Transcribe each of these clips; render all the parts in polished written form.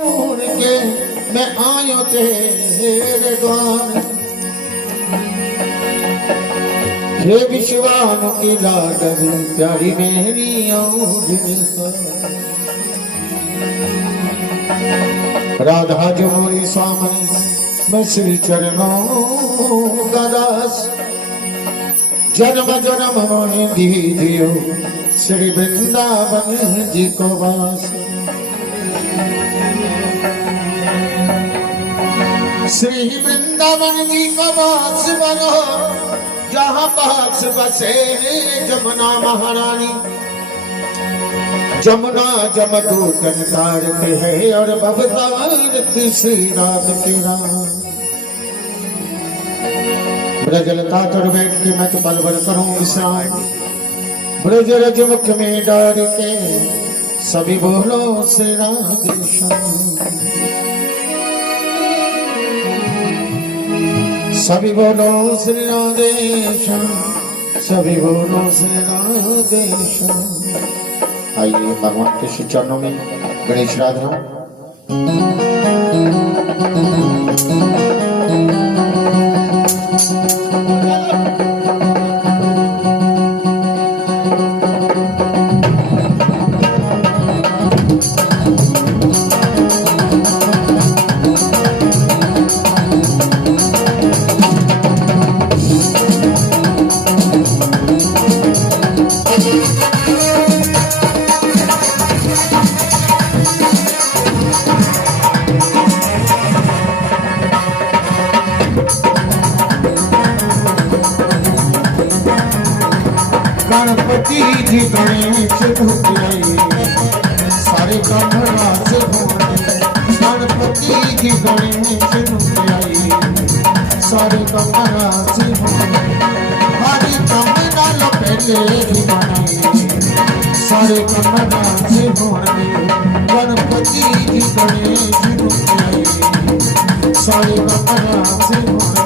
के मैं आयो तेरे द्वार, हे विश्वान की लाडली प्यारी मेरी और राधा जो मोरी स्वामी मैं श्री चरणों का दास, जन्म जन्म में दीजियो श्री वृंदावन जी को वास। श्री वृंदावन जी को वास बनो, जहाँ पास बसे जमुना महारानी। जमुना जमदूतन तारते है और भवतारती श्री राम के राम। ब्रजलता तर बैठ के मैं तो पल भर करूं विश्राम, ब्रज रज मुख में डार के सभी बोलो श्री राधे श्याम। सभी बोलो श्री राधे श्याम, सभी बोलो श्री राधे श्याम। आइए भगवान के श्री चरणों में गणेश राधा। गणपति जी गणेश धुतियाई सारे कमरास धोने। गणपति जी गणेश धुतियाई सारे कमरास धोने। हरी कमरा लपेटे ही बनाए सारे कमरास धोने। गणपति जी गणेश धुतियाई सारे कमरास धोने।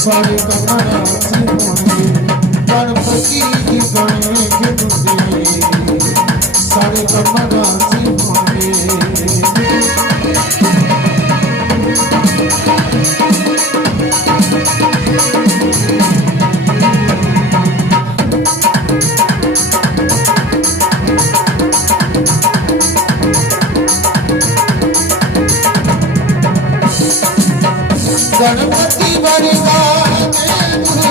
सारे कमरा से होंगे गणपति जी गणेश धुतियाई सारे कमरा से होंगे। गणपति बरगा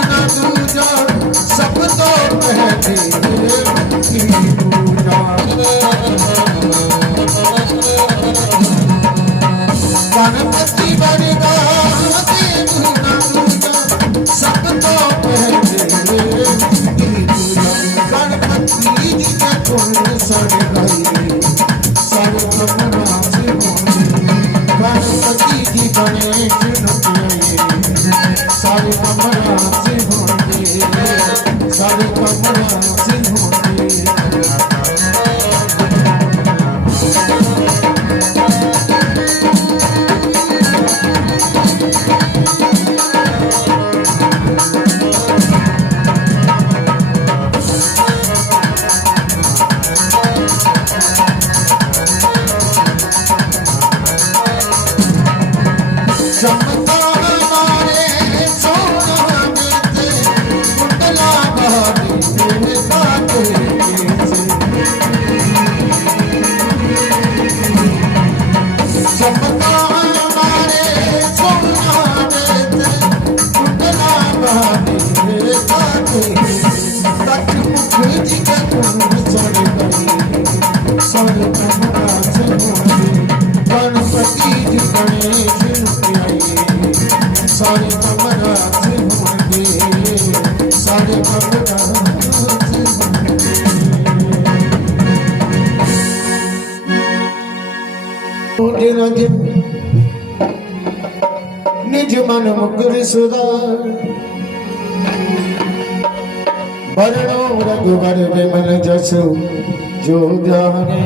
ना दूजा सब तो पहले की पूजा। गणपति बरगा ना दूजा सब तो पहले की पूजा। गणपति जी के गुण सड़ गई सब कमरा से होंगे। गणपति जी गणेश सारे कमरा से होंगे सारे कमरा से होंगे। गणपति जी गणेश सारे भगवान निज मन मुकुर सुधार वर्णो रघुवर विमल जसु जो जाने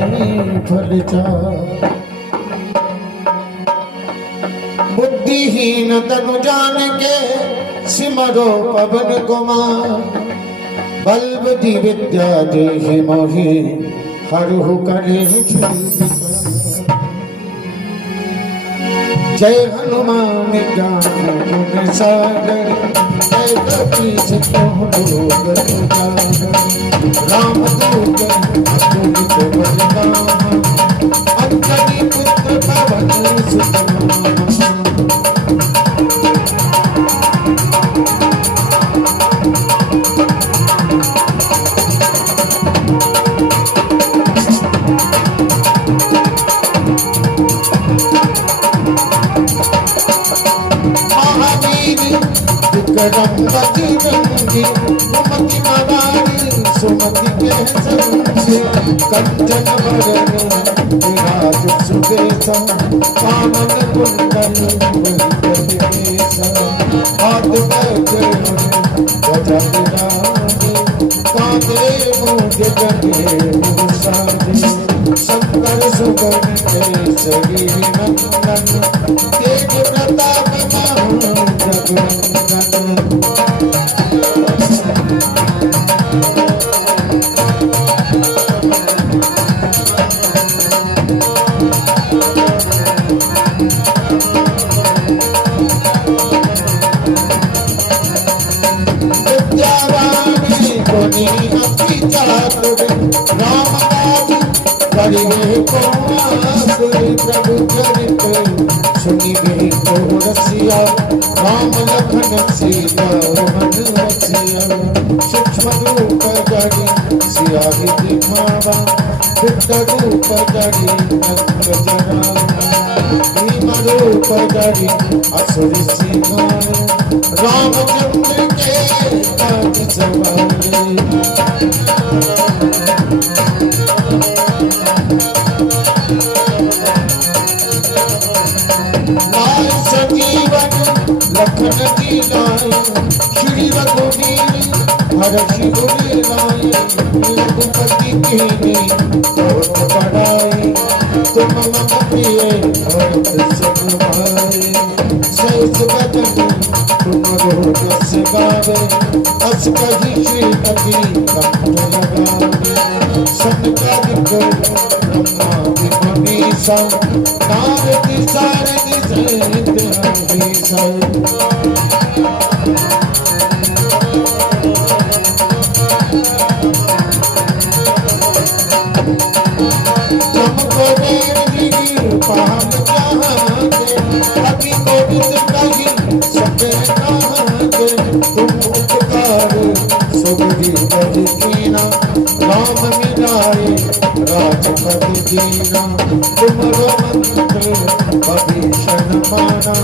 फल चार बुद्धिहीन तनु जान के सिमरो पवन कुमार बल बुद्धि विद्या देहि मोहि हरहु करे जय हनुमान ज्ञान गुण सागर जय कपीस लोक उजागर राम दूत अतुलित बलधामा अंजनी पुत्र पवन सुत रंगति रंगी सुमति मदारी सुमति के संगे कंचन वरण विराज सुबेसा कानन कुंडल विभूषण हाथ पैर ध्वजा विराजे कांधे मूंज जने मुसाजे शंकर सुवन केसरी नंदन तेज प्रताप जगवंदन प्रभु चरित सुनिबे को रसिया राम लखन सीता मन रसिया सूक्ष्म रूप धरि सियाहि दिखावा विकट रूप धरि नंद जरावा भीम रूप धरि असुर सिंहार रामचंद्र के काज सवारे लखन की लाए श्री रघुवीर हर्षि उर लाए रघुपति कीन्ही बहुत बड़ाई तुम मम प्रिय भरत सम भाई सहस बदन तुम रोजस गावे अस कहि श्रीपति कंठ लगावे सनकादिक ब्रह्मादि मुनीसा नारद सारद सहित हरीसा राम मिलाए राजपति दीना तुमरो मंत्र भीषण माना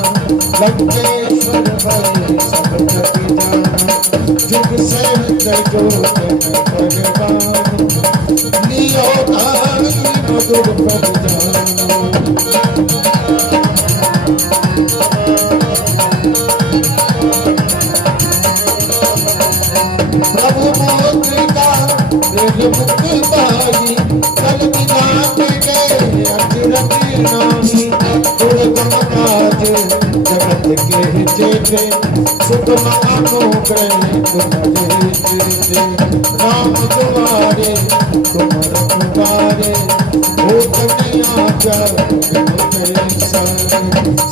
लंकेश्वर भय सब जति जाना जुग सहत जोत भगवान लियो तारी मधुर पद प्रभु मोद्रिका मुक्ति पाई कल दिलाप गए अतिरति नामी दुर्गम काज जगत के जेते सुगम अनुग्रह तुम्हारे चिरते राम तुम्हारे तुम रखवारे भूत आजा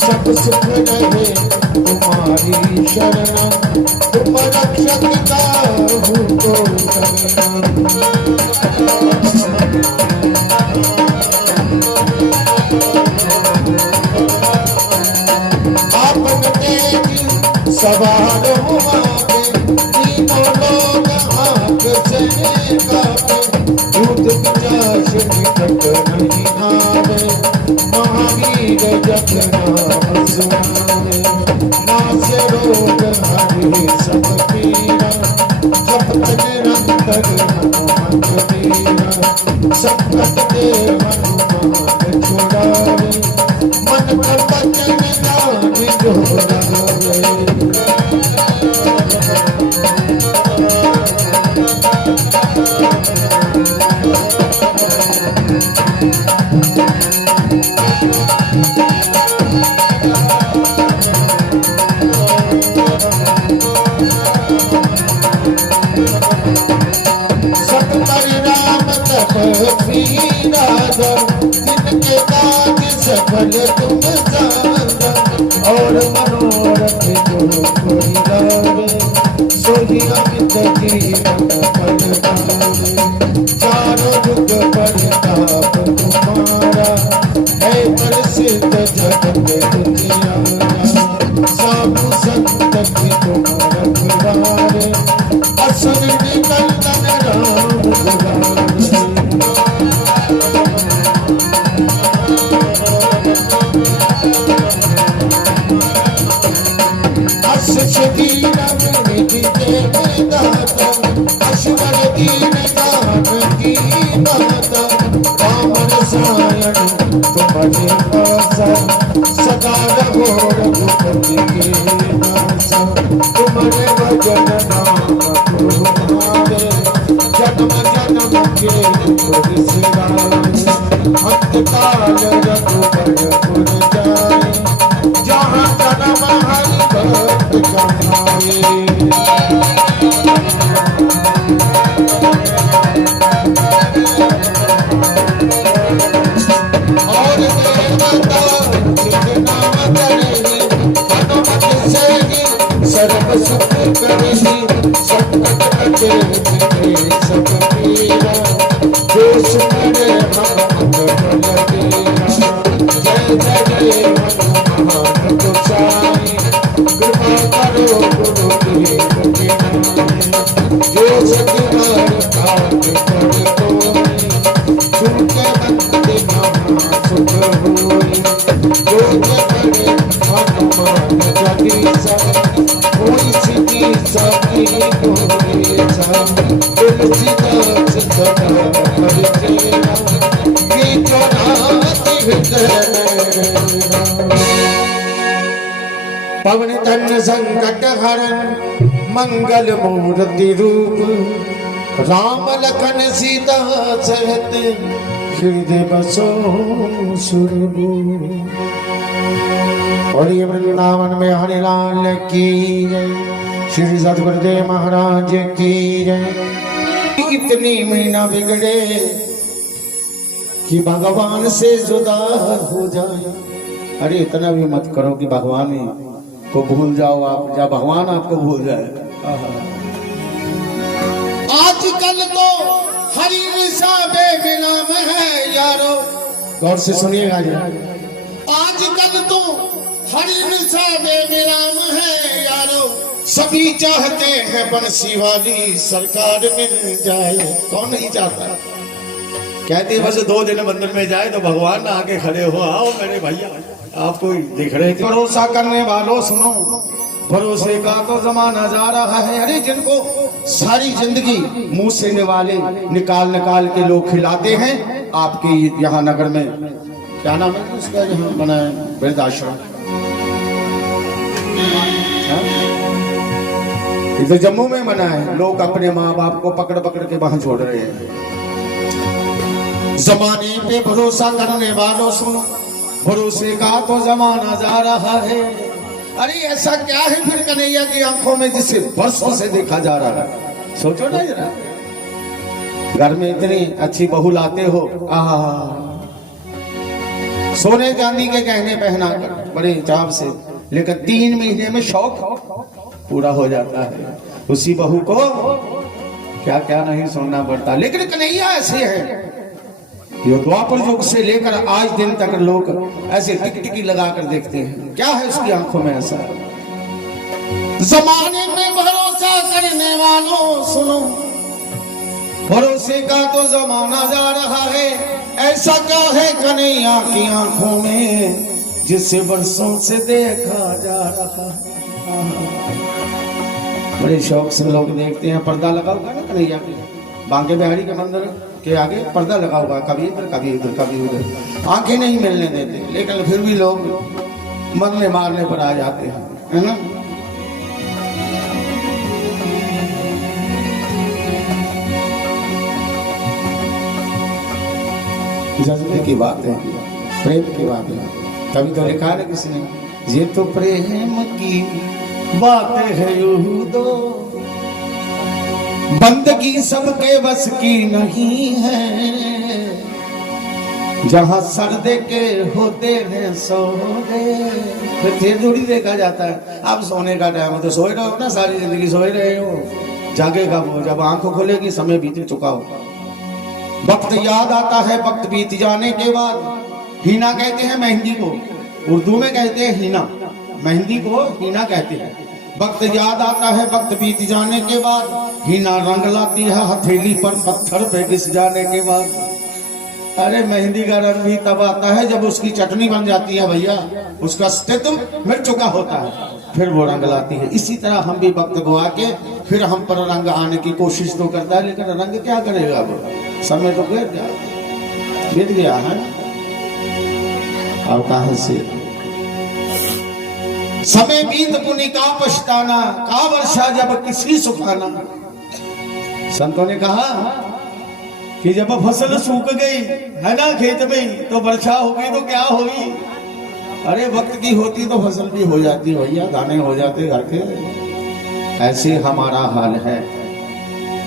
सब सुख रहे तुम्हारी शरण तुम रक्षक काहू को करना आपन तेज सवार हुआ तीनों लोग आग चले कापे भूत पिशाच निकट नहीं आवे महावीर जप नाम सुनावे नासे रोग हरि सब पीरा संकट के हनुमान छुड़ावे, मन का बचन नाम जो लावे। जिनके काज सफल तुम साधा, और मनोरथ जो कोई लावे, सोई अमित जीवन फल पावे। चारों युग परताप तुम्हारा, है प्रसिद्ध जगत दुनियारा। साधु संत की तुम रखवारे, असुर निकंदन राम दुलारे। सदा रहो रघुपति के दास, तुम्हारे भजन नाम तुम्हारे, जन्म जन्म के दुख बिसराए। अंतकाल रघुबर जाए, जहाँ जन्म हरि भक्त कहाए। सर्व सुख करी संकट कटे सब पीरा, जो सुमरे भगवत बल तेरा। जय जय हनुमान गोसाई, कृपा करो गुरु देव के नाम। जो सतबार पाठ कर कोई, सुनके बंदे महा सुख होई। जो जय हनुमान चालीसा, कोई सिद्धि सबकी कोई सब। तुलसीदास सदा परिचेरा, गीतो नाथ हृदय। पवन तन संकट हरण, मंगल मूर्ति रूप। राम लखन सीता सहित, हृदय बसो सुरभूप। और ये वृंदावन में हरिलाल की जय, श्री सद्गुरुदेव महाराज की जय। इतनी महीना बिगड़े कि भगवान से जुदा हो जाए। अरे इतना भी मत करो कि भगवान को भूल जाओ आप, या भगवान आपको भूल जाए। आजकल तो हरि निशा बेमिलाम है यारो। गौर से सुनिएगा जी। आजकल तो हरि निशा बेमिलाम है यारो, सभी चाहते हैं बंसी वाली सरकार मिल जाए। कौन नहीं चाहता? कहते बस 2 दिन मंदिर में जाए तो भगवान ना आके खड़े हो, आओ मेरे भैया आपको दिख रहे थे। भरोसा करने वालों सुनो, भरोसे का तो जमाना जा रहा है। अरे जिनको सारी जिंदगी मुंह से निकाल निकाल के लोग खिलाते हैं, आपके यहाँ नगर में क्या नाम है उसका, यहाँ बना है वृद्धाश्रम, इधर जम्मू में बना है। लोग अपने माँ बाप को पकड़ पकड़ के वहां छोड़ रहे हैं। जमाने पे भरोसा करने वालों सुनो, भरोसे का तो जमाना जा रहा है। अरे ऐसा क्या है फिर कन्हैया की आंखों में जिसे वर्षों से देखा जा रहा है? सोचो ना जरा, घर में इतनी अच्छी बहू लाते हो, सोने चांदी के गहने पहना कर बड़े चाव से, लेकिन 3 महीने में शौक पूरा हो जाता है। उसी बहू को क्या क्या नहीं सुनना पड़ता। लेकिन कन्हैया ऐसे है, ये द्वापर युग से लेकर आज दिन तक लोग ऐसे टिकटिकी लगा कर देखते हैं। क्या है उसकी आंखों में ऐसा? जमाने में भरोसा करने वालों सुनो, भरोसे का तो जमाना जा रहा है। ऐसा क्या है कन्हैया की आंखों में जिसे बरसों से देखा जा रहा है? बड़े शौक से लोग देखते हैं। पर्दा लगा होगा ना कन्हैया के, बांके बिहारी के मंदिर के आगे पर्दा लगा हुआ, कभी इधर कभी उधर कभी उधर, आंखें नहीं मिलने देते, लेकिन फिर भी लोग मरने मारने पर आ जाते हैं, है ना। जज्बे की बात है, प्रेम की बात है। कभी तो लिखा है किसी ने, ये तो प्रेम की बात है यूं दो, बंदगी सबके बस की नहीं है, जहां सर्दे के होते हैं सोने। फिर फिर थोड़ी देखा जाता है, अब सोने का टाइम है तो सोए रहे हो ना, सारी जिंदगी सोए रहे हो, जागेगा वो जब आंखों खुलेगी, समय बीते चुका हो। वक्त याद आता है वक्त बीत जाने के बाद। हीना कहते हैं मेहंदी को, उर्दू में कहते हैं हीना, मेहंदी को हीना कहते हैं। वक्त याद आता है वक्त बीत जाने के बाद, हीना रंग लाती है हथेली पर पत्थर पे घिस जाने के बाद। अरे मेहंदी का रंग भी तब आता है जब उसकी चटनी बन जाती है भैया, उसका अस्तित्व मिट चुका होता है, फिर वो रंग लाती है। इसी तरह हम भी वक्त गवा के फिर हम पर रंग आने की कोशिश तो करता है, लेकिन रंग क्या करेगा वो, समय तो गिर गया है। अब कहां से समय बीत पुनि का पछताना, का वर्षा जब किसी सुखाना। संतों ने कहा कि जब फसल सूख गई है ना खेत में, तो वर्षा होगी तो क्या होगी। अरे वक्त की होती तो फसल भी हो जाती भैया, दाने हो जाते घर के। ऐसे हमारा हाल है,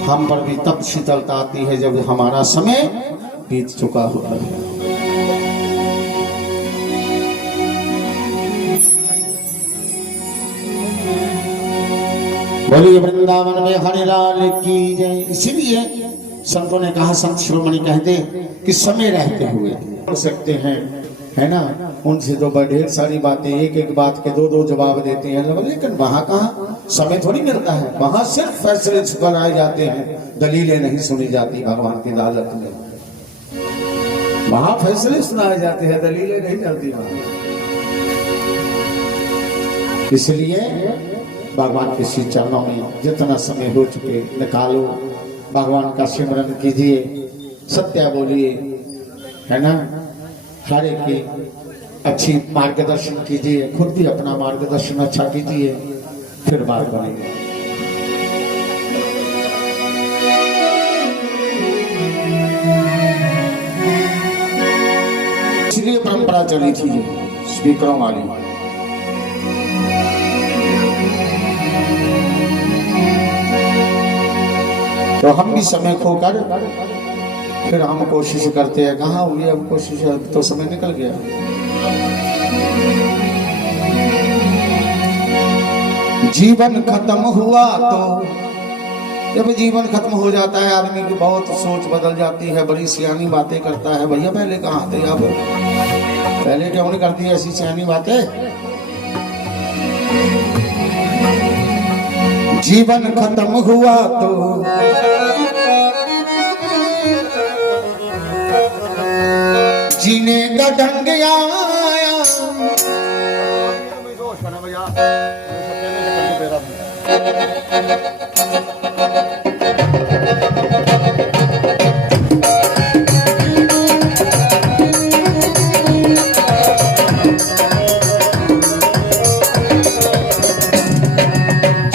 हम पर भी तब शीतलता आती है जब हमारा समय बीत चुका होता है। बोलिए वृंदावन में हरिलाल की जय। इसीलिए संतों ने कहा, संत शिरोमणि कहते कि समय रहते हुए कर सकते हैं, है ना। उनसे तो ढेर सारी बातें, एक एक बात के दो दो जवाब देते हैं, लेकिन वहां कहा समय थोड़ी मिलता है। वहां सिर्फ फैसले बनाए जाते हैं, दलीलें नहीं सुनी जाती भगवान की अदालत में। वहां फैसले सुनाए जाते हैं, दलीलें नहीं चलती वहां। इसलिए भगवान के श्री चरणों में जितना समय हो चुके निकालो, भगवान का सिमरन कीजिए, सत्य बोलिए, है ना। हर एक की अच्छी मार्गदर्शन कीजिए, खुद भी अपना मार्गदर्शन अच्छा कीजिए, फिर बात बनेगी। इसलिए परंपरा चली थी स्पीकरों वाली। तो हम भी समय खोकर फिर हम कोशिश करते हैं, कहाँ हुई अब कोशिश, तो समय निकल गया। जीवन खत्म हुआ तो, जब जीवन खत्म हो जाता है आदमी की बहुत सोच बदल जाती है, बड़ी सियानी बातें करता है। भैया पहले कहाँ थे, अब पहले क्यों नहीं करती ऐसी सियानी बातें। जीवन खत्म हुआ तो जीने का ढंग आया।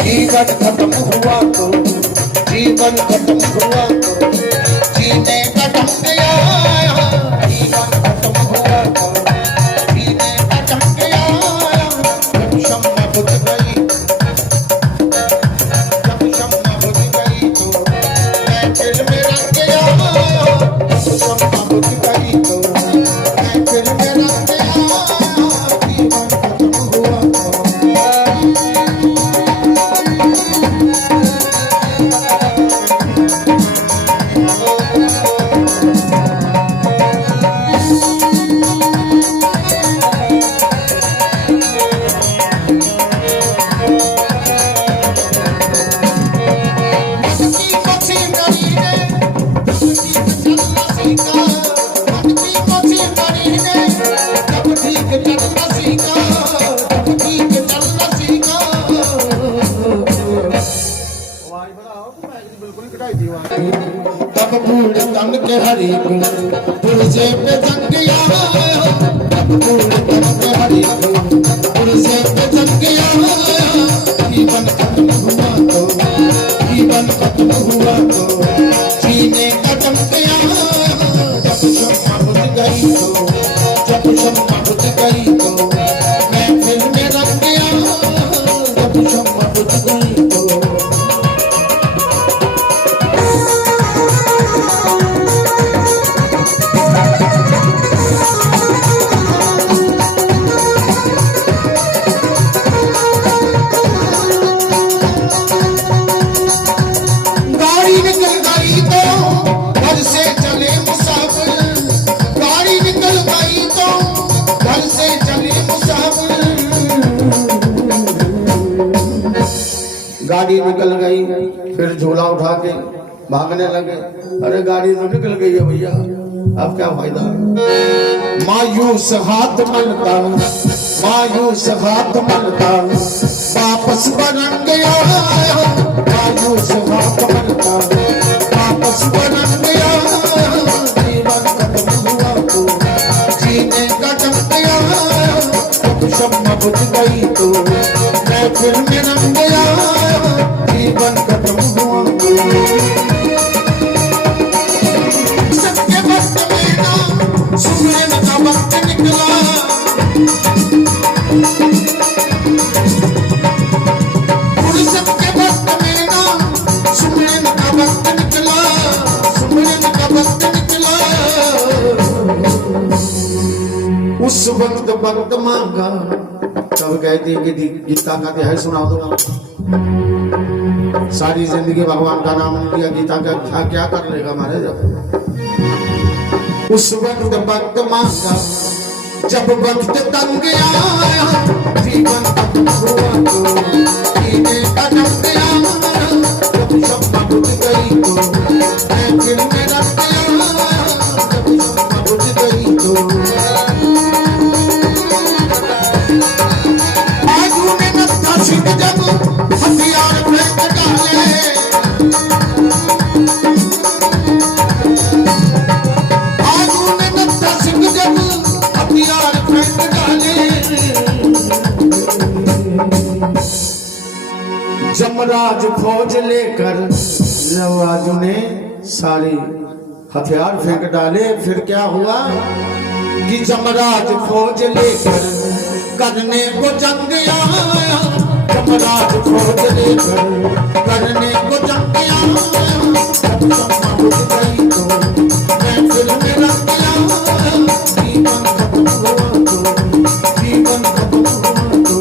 जीवन खत्म हुआ तो, जीवन खत्म हुआ तो जीने का ढंग आया। जीवन खत्म हुआ तो जीने का ढंग आया। जब शम्मा बुझ गई, जब शम्मा बुझ गई तो मैं दिल में रंग आया। जब शम्मा बुझ गई तो मैं दिल में रंग आया। जीवन खत्म हुआ तो तब बूढ़ तन के हरी पुरसे पे जंग आया, तब बूढ़ तन के हरी पुरसे पे जंग आया, जीवन खत्म हुआ तो, जीवन खत्म हुआ तो जीने का डंक आया, जब शम्मा बुझ गई तो, जब शम्मा बुझ गई तो मैं फिर में रंग गया, जब शम्मा बुझ गई तो। गाड़ी निकल गई, फिर झोला उठा के भागने लगे। अरे गाड़ी तो निकल गई है भैया, अब क्या फायदा। मायूस हाथ मलता, मायूस हाथ मलता वापस बनन गया, मायूस हाथ मलता वापस बनन गया, जीवन खत्म हुआ तो जीने का डंक गया, जब शम्मा बुझ गई तो मैं फिर में रंग गया, जीवन खत्म हुआ तो। सबके वक्त में ना सुमरन का वक्त निकला, सबके वक्त में ना सुमरन का वक्त निकला, सुमरन का वक्त निकला। उस वक्त वक्त मांगा, तब कहती है कि गीता का अध्याय सुना दो। सारी जिंदगी भगवान का नाम लिया, गीता का क्या क्या कर लेगा हमारे। जब उस वक्त वक्त मांगा, जब वक्त तंग आया, जीवन खत्म हुआ तो जीने का डंक आया, जब शम्मा बुझ गई तो मैं फिर में रंग गया, जब शम्मा बुझ गई तो। जब हथियार फेंक डाले, आगू ने नत्था सिंह जब हथियार फेंक डाले, जमराज फौज लेकर नवाजू ने सारी हथियार फेंक डाले। फिर क्या हुआ कि जमराज फौज लेकर करने को जंग आया, जमराज फौज लेकर करने को जंग आया, जब शम्मा बुझ गई तो मैं फिर में रंग गया, जीवन खत्म हुआ तो, जीवन खत्म हुआ तो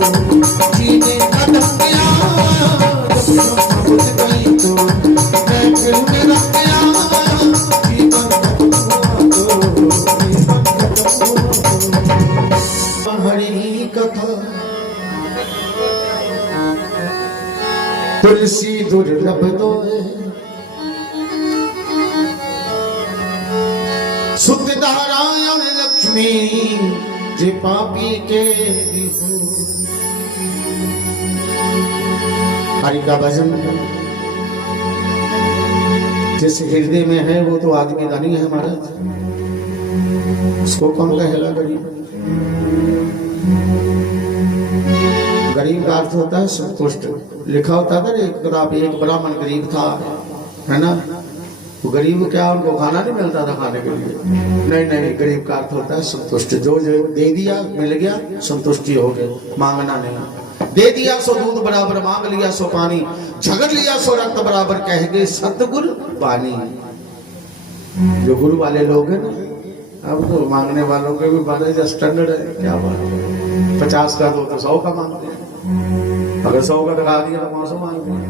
जीने का डंक आया, जब शम्मा बुझ गई तो मैं फिर में रंग गया, जीवन खत्म हुआ तो, जीवन खत्म हुआ तो। हरि कथा तुलसी दुर्लभ तो शुद्ध नारायण लक्ष्मी जे पापी के हो। हरि का भजन जिस हृदय में है वो तो आदमी धनी है महाराज, उसको कौन कहेगा गरीब। गरीब का अर्थ होता है संतुष्ट। लिखा होता था एक किताब, एक ब्राह्मण गरीब था, है ना। वो गरीब क्या, उनको खाना नहीं मिलता था खाने के लिए। नहीं नहीं, गरीब का अर्थ होता है संतुष्ट। जो जो दे दिया मिल गया, संतुष्टि हो गई, मांगना नहीं। दे दिया सो दूध बराबर, मांग लिया सो पानी, झगड़ लिया सो रक्त बराबर, कहेंगे सतगुरु वाणी। जो गुरु वाले लोग हैं ना, अब तो मांगने वालों के भी बारे स्टैंडर्ड है। क्या बात है, 50 का दो तो 100 का मांगते हैं, अगर 100 का दिखा दिया तो 500 मांगते हैं।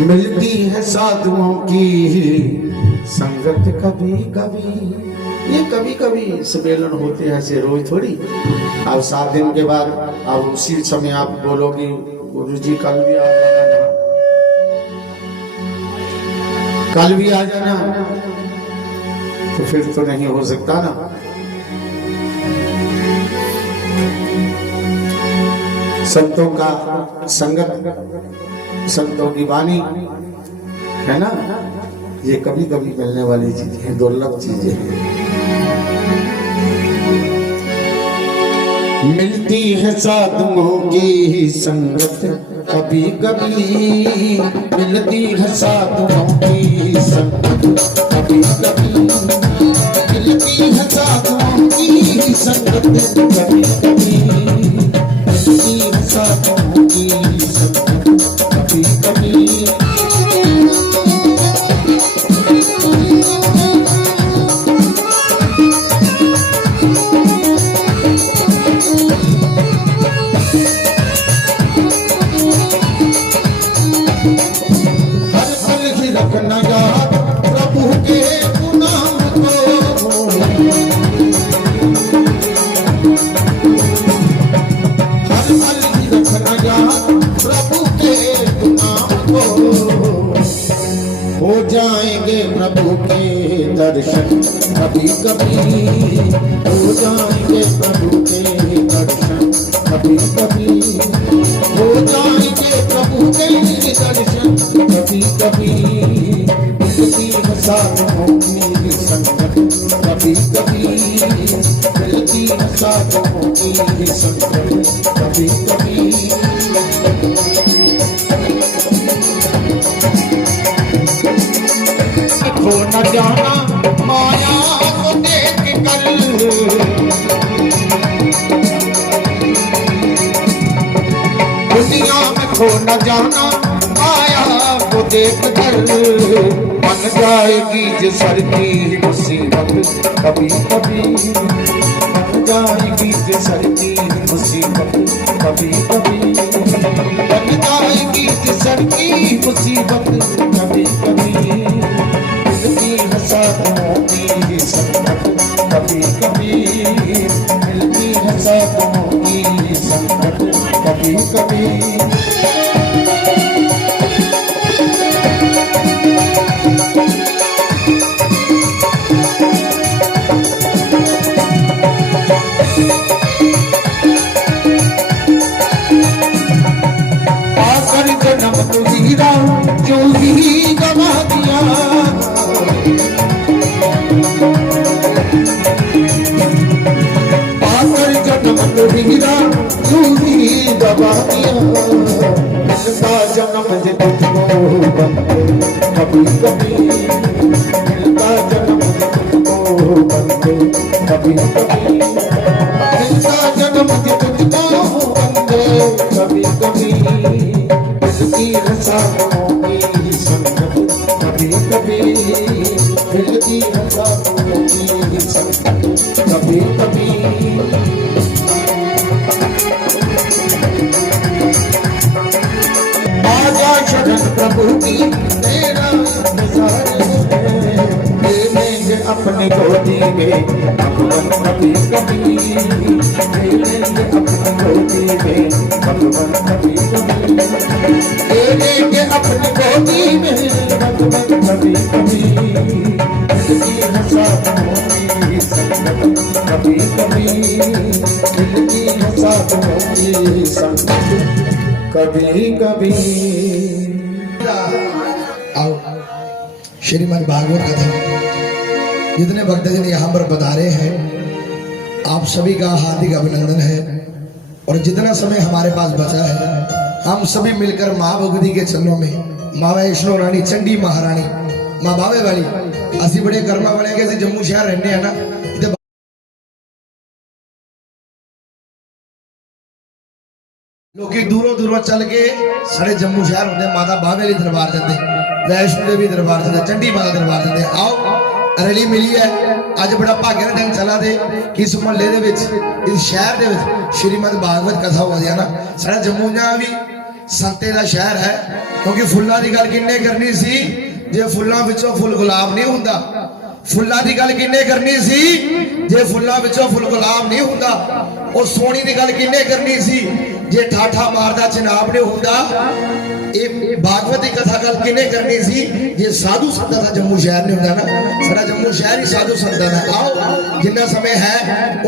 मिलती है साधुओं की संगत कभी कभी, ये कभी कभी सम्मेलन होते हैं ऐसे रोज थोड़ी। अब 7 दिन के बाद अब उसी समय आप बोलोगे गुरु जी कल भी आ जाना, कल भी आ जाना, तो फिर तो नहीं हो सकता ना। संतों का संगत, संतों की वाणी है ना, ये कभी कभी मिलने वाली चीजें हैं, दुर्लभ चीजें हैं। मिलती है साधुओं की संगत कभी कभी, मिलती है साधुओं की संगत कभी कभी, मिलती है साधुओं की संगत कभी कभी, मिलती है साधुओं की संगत कभी कभी। रखना याद प्रभु के नाम को, हर पल ही रखना याद प्रभु के नाम को। हो जाएंगे प्रभु के दर्शन कभी कभी, हो जाएंगे प्रभु के दर्शन कभी कभी, हो जाएंगे प्रभु के दर्शन कभी कभी। मिलती है साधुओं की संगत कभी कभी, मिलती है साधुओं की संगत कभी कभी। खो न जाना माया को देख कर, दुनिया में खो न जाना माया को देख कर, बन जाएगी जो सर की मुसीबत कभी कभी, बन जाएगी जो सर की मुसीबत कभी कभी, बन जाएगी जो सर की मुसीबत कभी कभी। मिलती है साधुओं की संगत कभी कभी, मिलती है साधुओं की संगत कभी कभी। आकर जन्म तो हीरा जो ही गवा दिया, आकर जन्म तो हीरा जो ही गवा दिया। मिलता जन्म जे तुझको बंदे कभी कभी, मिलता जन्म जे तुझको बंदे कभी कभी, मिलता जन्म जे तुझको बंदे कभी कभी। मिलती है साधुओं की संगत कभी कभी, मिलती है साधुओं की संगत कभी कभी। आजा शरण प्रभु की तेरा इंतजार है, ले लेंगे अपने गोदी में भगवान कभी कभी, ले लेंगे अपने गोदी में भगवान कभी कभी, ले लेंगे अपने गोदी में भगवान कभी कभी। मिलती है साधुओं की संगत कभी कभी, मिलती है साधुओं की संगत कभी कभी। आओ श्रीमद् भागवत कथा, जितने भक्तजन यहाँ पर पधारे हैं आप सभी का हार्दिक अभिनंदन है। और जितना समय हमारे पास बचा है हम सभी मिलकर माँ भगवती के चरणों में, माँ वैष्णो रानी चंडी महारानी माँ बावे वाली, असि बड़े कर्मा वाले के जम्मू शहर रहने हैं ना, लोग दूरों दूरों चल के सारे जम्मू शहर होते माता बावेली दरबार देते, वैष्णो देवी दरबार देते, चंडी माता दरबार देते। आओ रली मिली है अज बड़ा भाग्य का दिन चला दे कि इस मोहल्ले दे विच, इस शहर दे विच श्रीमद् भागवत कथा हो जाए ना। सारा जम्मू भी संते का शहर है, क्योंकि फुल्लां दी गल किन्ने करनी सी जे फुल्लां विचों फुल गुलाब नहीं हुंदा, फुल्लां दी गल किन्ने करनी सी जे फुल्लां विचों फुल गुलाब नहीं हुंदा। और सोनी दी गल किन्ने करनी सी जे ठाठा मारदा जनाब ने हुंदा ये भागवत की कथा गल किने करनी सी जे साधु संतां दा जम्मू शहर ने हुंदा ना सारा जम्मू शहर ही साधु संतां दा आओ जिन्ना समय है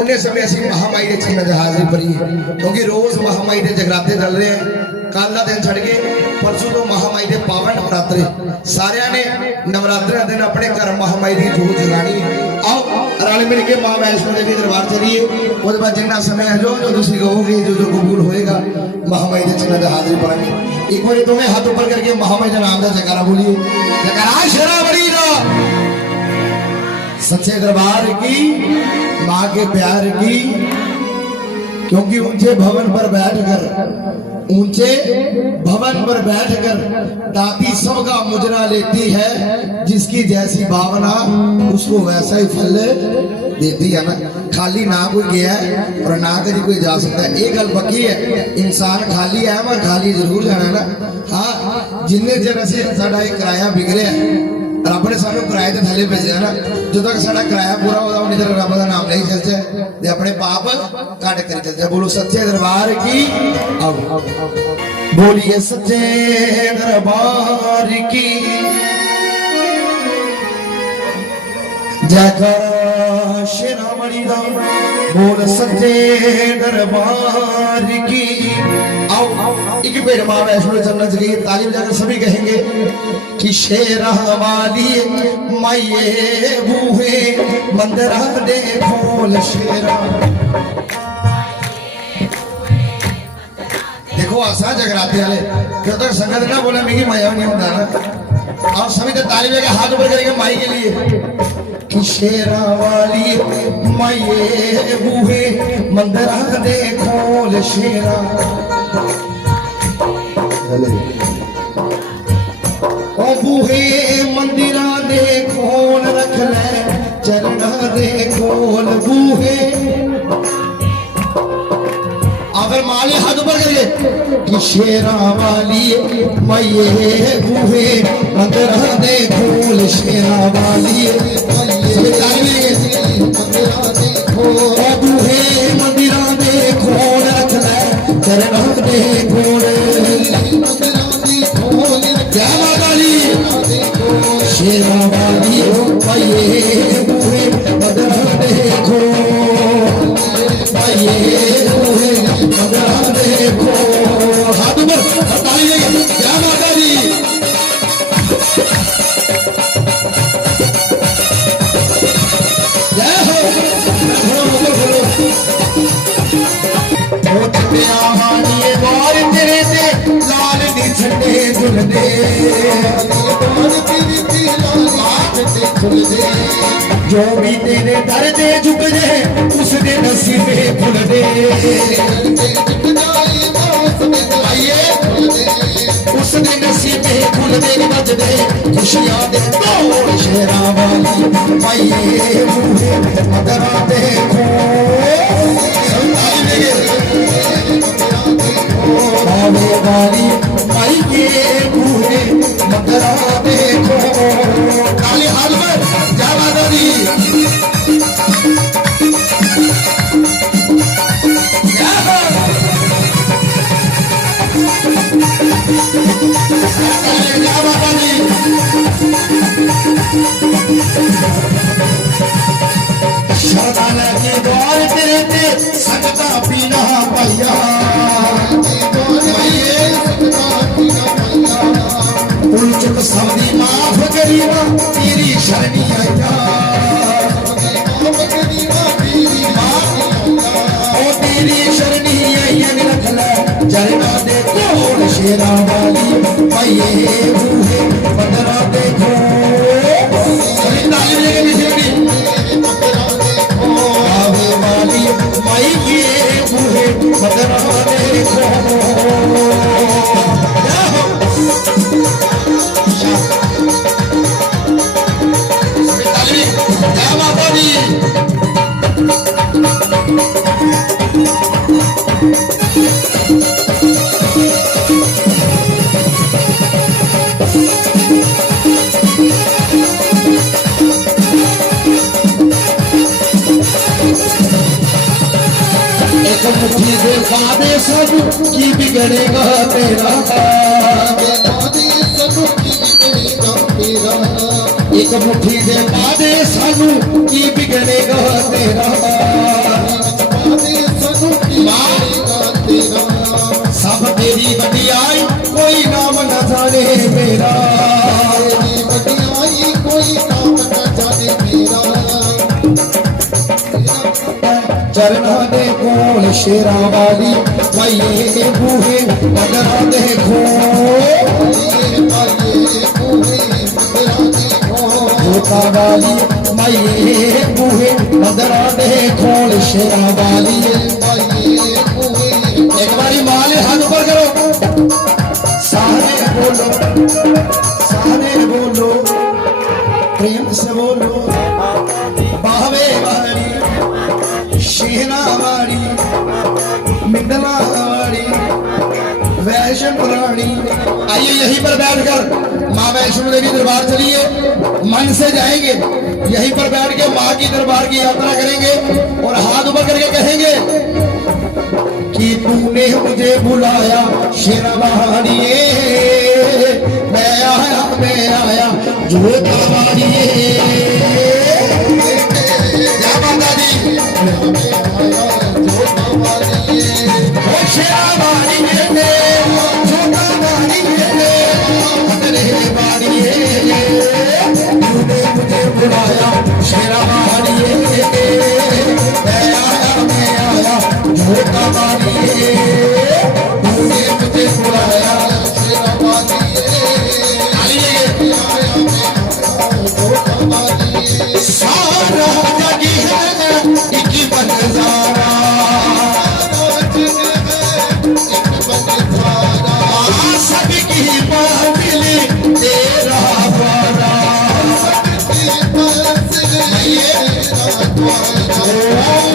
उन्ने समय असि महामाई दे चरणा च हाजिरी भरीए क्योंकि रोज महामाई दे जगराते चल रहे हैं कल का दिन छड़ के परसों तो महामाई के पावन नवरात्रे सारे ने नवरात्रे दिन अपने घर महामाई की जोत जगानी आओ रल मिल के मां वैष्णो देवी दरबार चलिए उसके बाद जिन्ना समय है जो तुम कहोगे जो कबूल होएगा महामाई के चरणों में हाजिरी पाएंगे एक बार तुम्हें हाथ ऊपर करके महामाई के नाम का जयकारा बोलिए जयकारा शेरावली दा सच्चे दरबार की माँ के प्यार की क्योंकि ऊंचे भवन पर बैठकर दाती सबका मुजरा लेती है जिसकी जैसी भावना उसको वैसा ही फल देती है ना खाली ना कोई गया और ना कभी कोई जा सकता है एक गल पक्की है इंसान खाली है मैं खाली जरूर जाना है ना हाँ जिन्ने चर असीं साडा ये किराया बिगड़े रब ने सानू किराए के थले भेजा ना जो तक साडा किराया पूरा होता उन्नी देर रब का नाम नहीं चलता ते अपने पाप कट कर चलता बोलो सच्चे दरबार की आओ बोलिए सच्चे दरबार की जयकारा शेरावली दा बोल सच्चे दरबार की आओ एक पेड़ मां वैष्णो चलना चाहिए ताली बजाकर सभी कहेंगे कि शेरावाली माये बूहे मंदिरा दे खोल शेरा देखो आसा जगराते वाले क्यों तक संगत ना बोला मेरी माया नहीं होता ना और सभी तो ताली बजा के हाथ ऊपर करेंगे माई के लिए कि शेरावाली माये बूहे मंदिरा दे खोल शेरा ओ बूहे मंदिरा दे खोल रख ले चरना दे खोल बूहे अगर माली हाथ ऊपर करिए कि शेरावाली माये बूहे मंदिरा दे खोल शेरावाली बूहे मंदिरा दे खोल रख ले चरना दे खोल शेरावाली माये बूहे मंदिरा दे खोल माये बूहे मंदिरा दे खोल हाथ ऊपर ताली देंगे जय माता दी जय हो चिट्टिया हानिए बार तेरे से लाल नी छंडे झुलदे जो भी तेरे दर दे झुक जाए उसके नसीबे खुल दे उसके नसीबे खुल दे बज दे खुशियां दे दौड़ शेरावाली माये बूहे मंदिरा दे आवे वाली माये बूहे मंदिरा दे काली हाल में जावा दी शरदान के द्वार तेरे ते सकता पीना भैया उल चुक सवदी माफ करीबा तेरी शरणी आया ओ तेरी शरणी आया रख ले चरना दे कोल शेरावाली माये बूहे मंदिरा दे खोल सभी ताली बजा के शेरनी आवे वाली माये बूहे मंदिरा दे खोल जय माता दी एक मुट्ठी दे पादे सब की बिगड़ेगा तेरा एक मुट्ठी दे पादे सानू की बिगड़ेगा तेरा सब तेरी वडियाई कोई नाम न जाने मेरा चरना दे कोल शेरा वाली माइये बूहे मदरा दे खोता वाली माइये बूहे मदरा दे खोल शेरा वाली एक बारी माले हाथ ऊपर करो सारे बोलो प्रेम से बोलो बावे वाली शेरा वाली मिंदला वाली वैष्णो पुराणी। आइए यहीं पर बैठकर माँ वैष्णो देवी दरबार चलिए, मन से जाएंगे, यहीं पर बैठ के माँ की दरबार की यात्रा करेंगे और हाथ ऊपर करके कहेंगे कि तूने मुझे बुलाया शेरवानिए मैं आया जो कवानिए क्या माता दी शेरवानिए जो कवानिए तूने मुझे बुलाया शेरवानिए मैं आया जो कवानिए तूने मुझे बुलाया सारा जगी है एक बंजारा सबकी महफिल तेरा द्वारा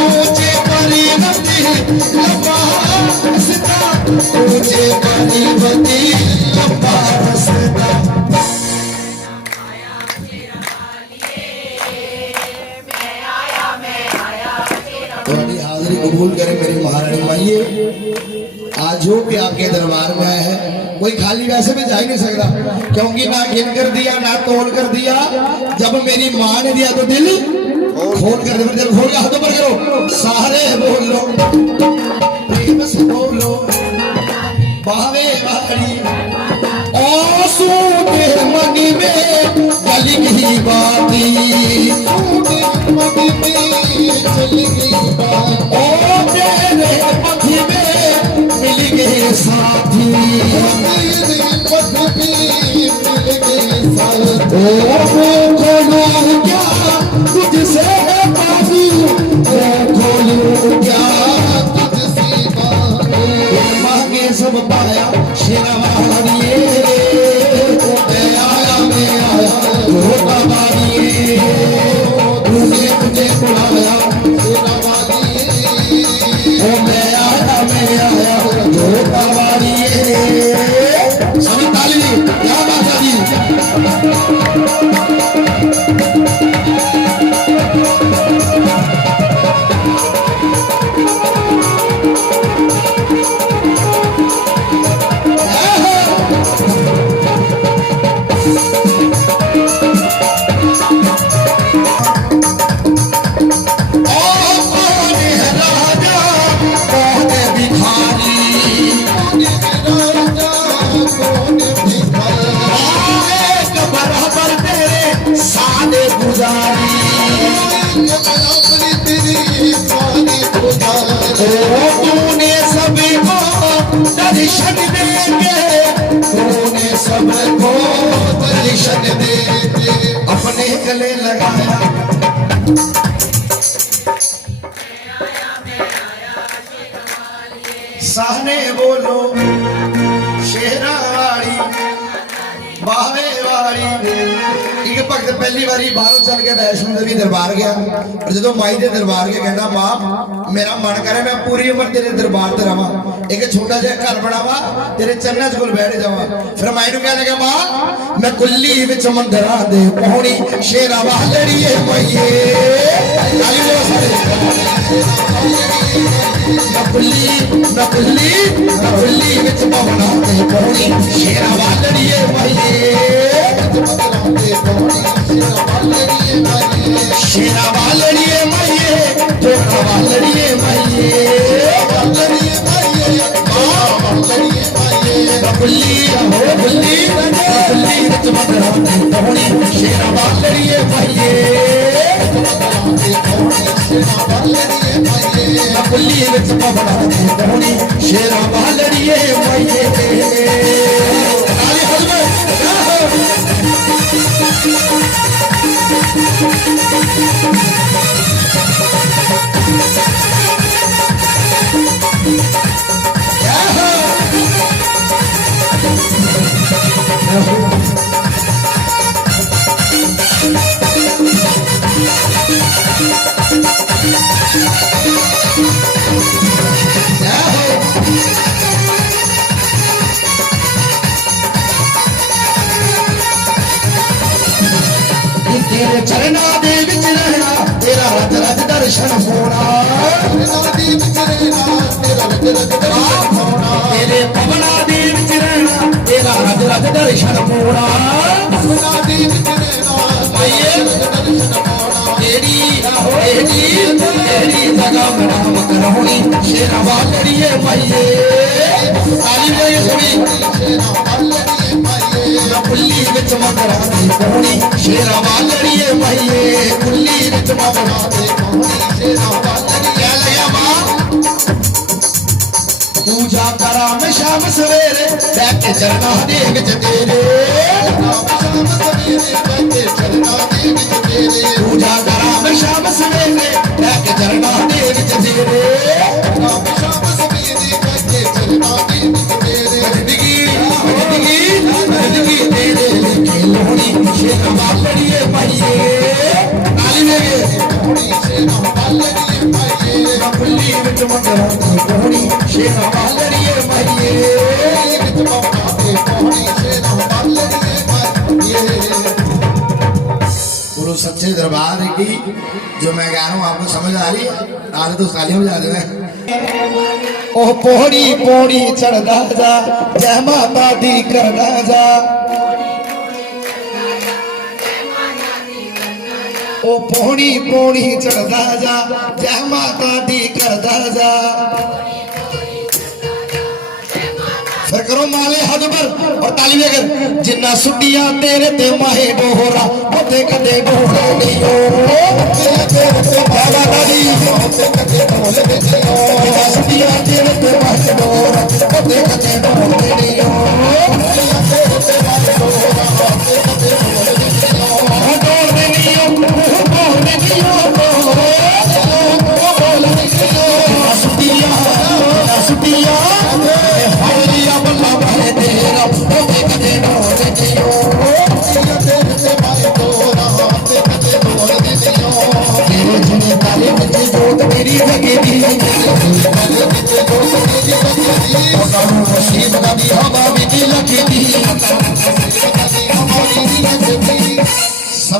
ऊंचे परिवती लंबा रास्ता ऊंचे परिवती लंबा रास्ता कबूल करे मेरी महारानी माइये। आज जो भी आपके दरबार में आया है कोई खाली वैसे में जा ही नहीं सकता, क्योंकि ना गिन कर दिया ना तोल कर दिया। जब मेरी माँ ने दिया तो दिल खोल कर दिया। जब खोल के हाथों पर करो सारे बोलो प्रेम से बोलो बावे वाली आंसू के मन में गली की बाती ओ तेरे पथ में मिल गए साथी ओ खोलूं क्या तुझसे बाबू ओ खोलूं क्या तुझसे बाबू मांगे सब पाया शेरवानिए मैं आया धोखा मारिए तूने मुझे बुलाया ओ मैं आया धोखा मारिए। सभी ताली क्या बात है तूने सभी को दर्शन देंगे तूने सबको दर्शन देंगे अपने गले लगाया साहने बोलो शेरावाड़ी बावे वाड़ी। एक भगत पहली बारी बाहरों चल के वैष्णो देवी दरबार गया और जो माई के दरबार गया कहना मां मेरा मन करे मैं पूरी उम्र तेरे दरबार ते रहा एक छोटा जहा घर बनावा तेरे चरणों कोल बैठ जावा। फिर माई नूं कहने लगा मां मैं कुल्ली विच मंदरां दे पहुणी शेरा वालड़ीए माईए। नकुली नकुली नकुली विच पवना ते पौनी शेरा वालड़िए भाईए शेरा वालड़िए भाईए जोड़ा वालड़िए भाईए नकुली नकुली नकुली विच पवना ते पौनी शेरा वालड़िए भाईए नकुली विच पवना ते पौनी शेरा वालड़िए भाईए तेरे चरणा दे विच रहना तेरा रज रज दर्शन होना तेरे पवना दे विच रहना तेरा रज रज दर्शन होना तेरी जगह नाम करौनी शेरा वालड़िए भाईए कुल्ली विच मगरा दी पौनी शेरा वालड़िए भाईए कुल्ली विच मगरा दी पौनी शेरा वालड़िए लया मां पूजा करा मैं शाम सवेरे बैठे चरना दे विच तेरे पूजा करा मैं शाम सवेरे बैठे चरना दे विच तेरे शेरा वालड़िए भाईए कुल्ली विच मगरा दी पौनी शेरा वालड़िए भाईए गुरु सच्चे दरबार की जो मैं गा रहा हूँ आपको समझ आ रही है आज तो तालियां बजा दे ओ पौड़ी पौड़ी चढ़दा जा जय माता दी करदा जा ओ पौड़ी पौड़ी चढ़दा जा जय माता दी करदा जा फिर करो माले हद पर और ताली अगर जिन्ना सुटिया तेरे ते माहे डोहरा ओते कदे डोहरा नहीं हो बाबा दादी जिन्ना सुटिया तेरे ते माहे डोहरा ओते कदे डोहरा नहीं हो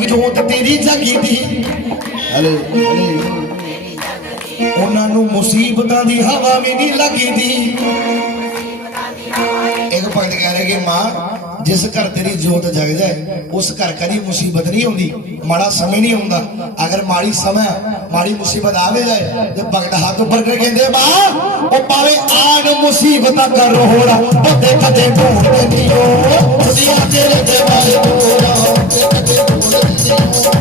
जोत तेरी जागी दी उन्होंने मुसीबतों की हवा भी नहीं लगी दी एक पंडित कह रहे कि मां जिस घर तेरी जोत जग जाए उस घर कभी मुसीबत नहीं आती माड़ा समय नहीं आता अगर माड़ी समय माड़ी मुसीबत आवे जाए तो भगत हाथ ऊपर कर कहते मां वो पावे आन मुसीबत कर रोड़ा कदे कदे ढूंढ दियो खुदिया तेरे ते वाले डोरा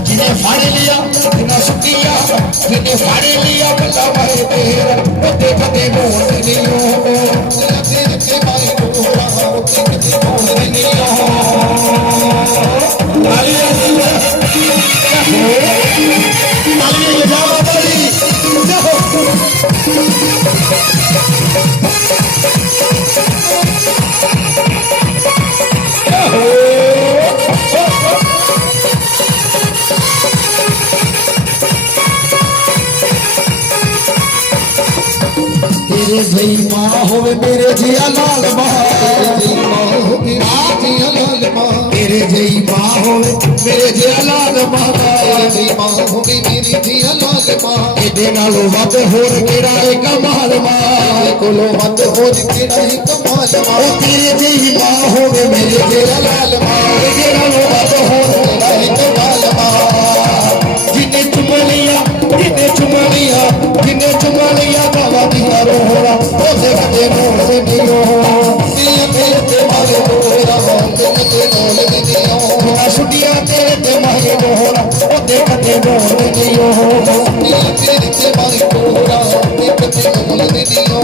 जिन्हें फाड़ लिया जिन्हें सुकिया जिन्हें फाड़ लिया बल्ला भाई तेरा कदे कदे ढूंढ दियो तेरे ते वाले डोरा कदे ढूंढ दियो तेरे जई मां होवे मेरे जिया लाल मां जिया लाल मां तेरे जई मां होवे मेरे जिया लाल मां तेरी मां होगी मेरी जिया लाल मां एदे नालों वध होर केड़ा है कमाल मां कोलो वध होर केड़ा ही कमाल मां ओ तेरे जई मां होवे मेरे जिया लाल मां एदे नालों वध होर केड़ा है कमाल मां जिने चुमलिया बाबा दिया रोहरा ओ देखते नूर से दियो दिया मेरे ते मारे रोहरा दिल ते डोल दियो छुटिया तेरे ते मारे रोहरा ओ देखते नूर से दियो दिया तेरे ते मारे रोहरा दिल ते डोल दियो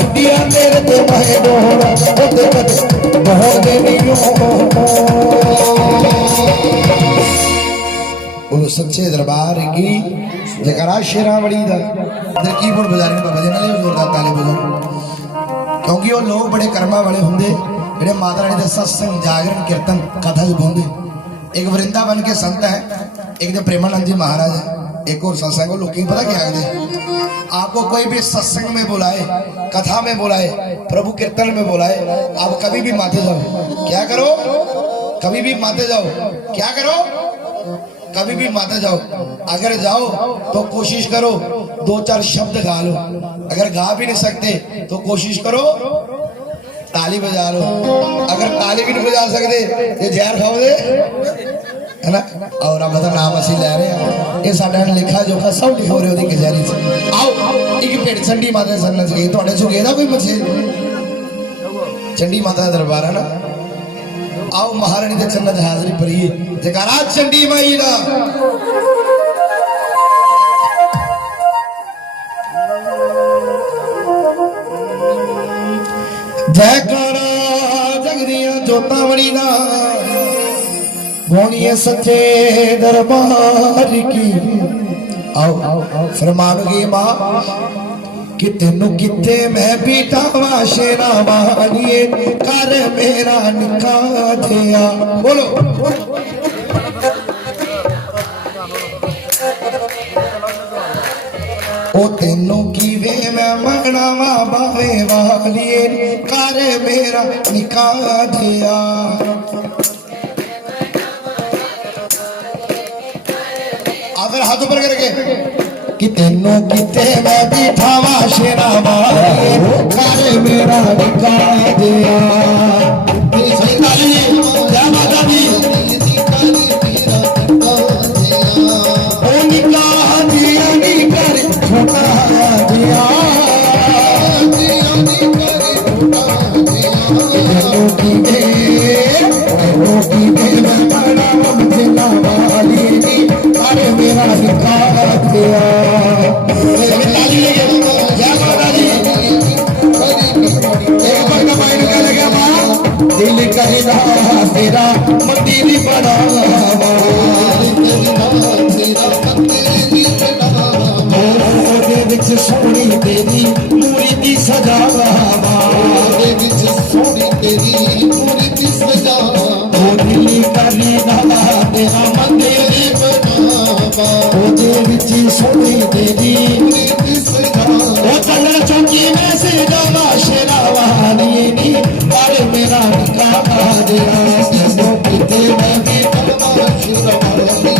छुटिया तेरे ते मारे रोहरा ओ देखते नूर से दियो बोलो सच्चे दरबार की जयकारा शेरावली दा इधर कीबोर्ड बजा रहे बाबा जी नाले जोरदार ताली बजाओ क्योंकि वो लोग बड़े कर्मा वाले होंगे जेडे माता रानी दे सत्संग जागरण कीर्तन कथा गाते एक वृंदावन के संत है एक जो प्रेमानंद जी महाराज है एक और सत्संग लोग पता क्या कहते आपको कोई भी सत्संग में बुलाए कथा में बुलाए प्रभु कीर्तन में बुलाए आप कभी भी माते जाओ क्या करो कभी भी माते जाओ क्या करो कभी भी माता जाओ अगर जाओ तो कोशिश करो 2-4 शब्द गा लो अगर गा भी नहीं सकते तो कोशिश करो ताली बजा लो अगर ताली भी नहीं बजा सकते ये जहर खाओ दे है ना और अब तो नाम असि ले रहे हैं ये साडा लिखा जोखा सब लिखो रहे हो कचहरी से आओ एक पेड़ चंडी माता दे सरन च गए थोड़े चुके दा कोई बच्चे चंडी माता का दरबार है ना आओ महारानी दे चरण च हाजरी भरिए जयकारा चंडी माई दा जयकारा जगदियां जोतां मणि दा बोनिए सच्चे दरबार की आओ फरमानगी मां कि तेनू किथे मैं बिठावा शेरा वालिए कर मेरा निकाह दिया बोलो ओ तेनू किवे मैं मनावा बावे वालिए कर मेरा निकाह दिया अगर हाथ ऊपर करके कि तेनों किते मैं बिठावा शेरा वाले कर मेरा निकाह दिया क्या माता दी ओ निकाह दिया नी कर छोटा दिया तेनों किते मैं बनावा मजना वाली कर मेरा निकाह दिया दिल कहना तेरा मंदिर बनावा ओदे विच सोहनी तेरी मूरी दी सजावा सोनी तेरी पूरी की सजावा ओ दिल कहना तेरा मंदिर बनावा ओदे विच सोहनी तेरी पूरी की सजावा ओ चंद्र चौकी में से जावा शेरा वाली नी पर मेरा निकाह दिया तेनों किते मैं भी बाबा शिरवाली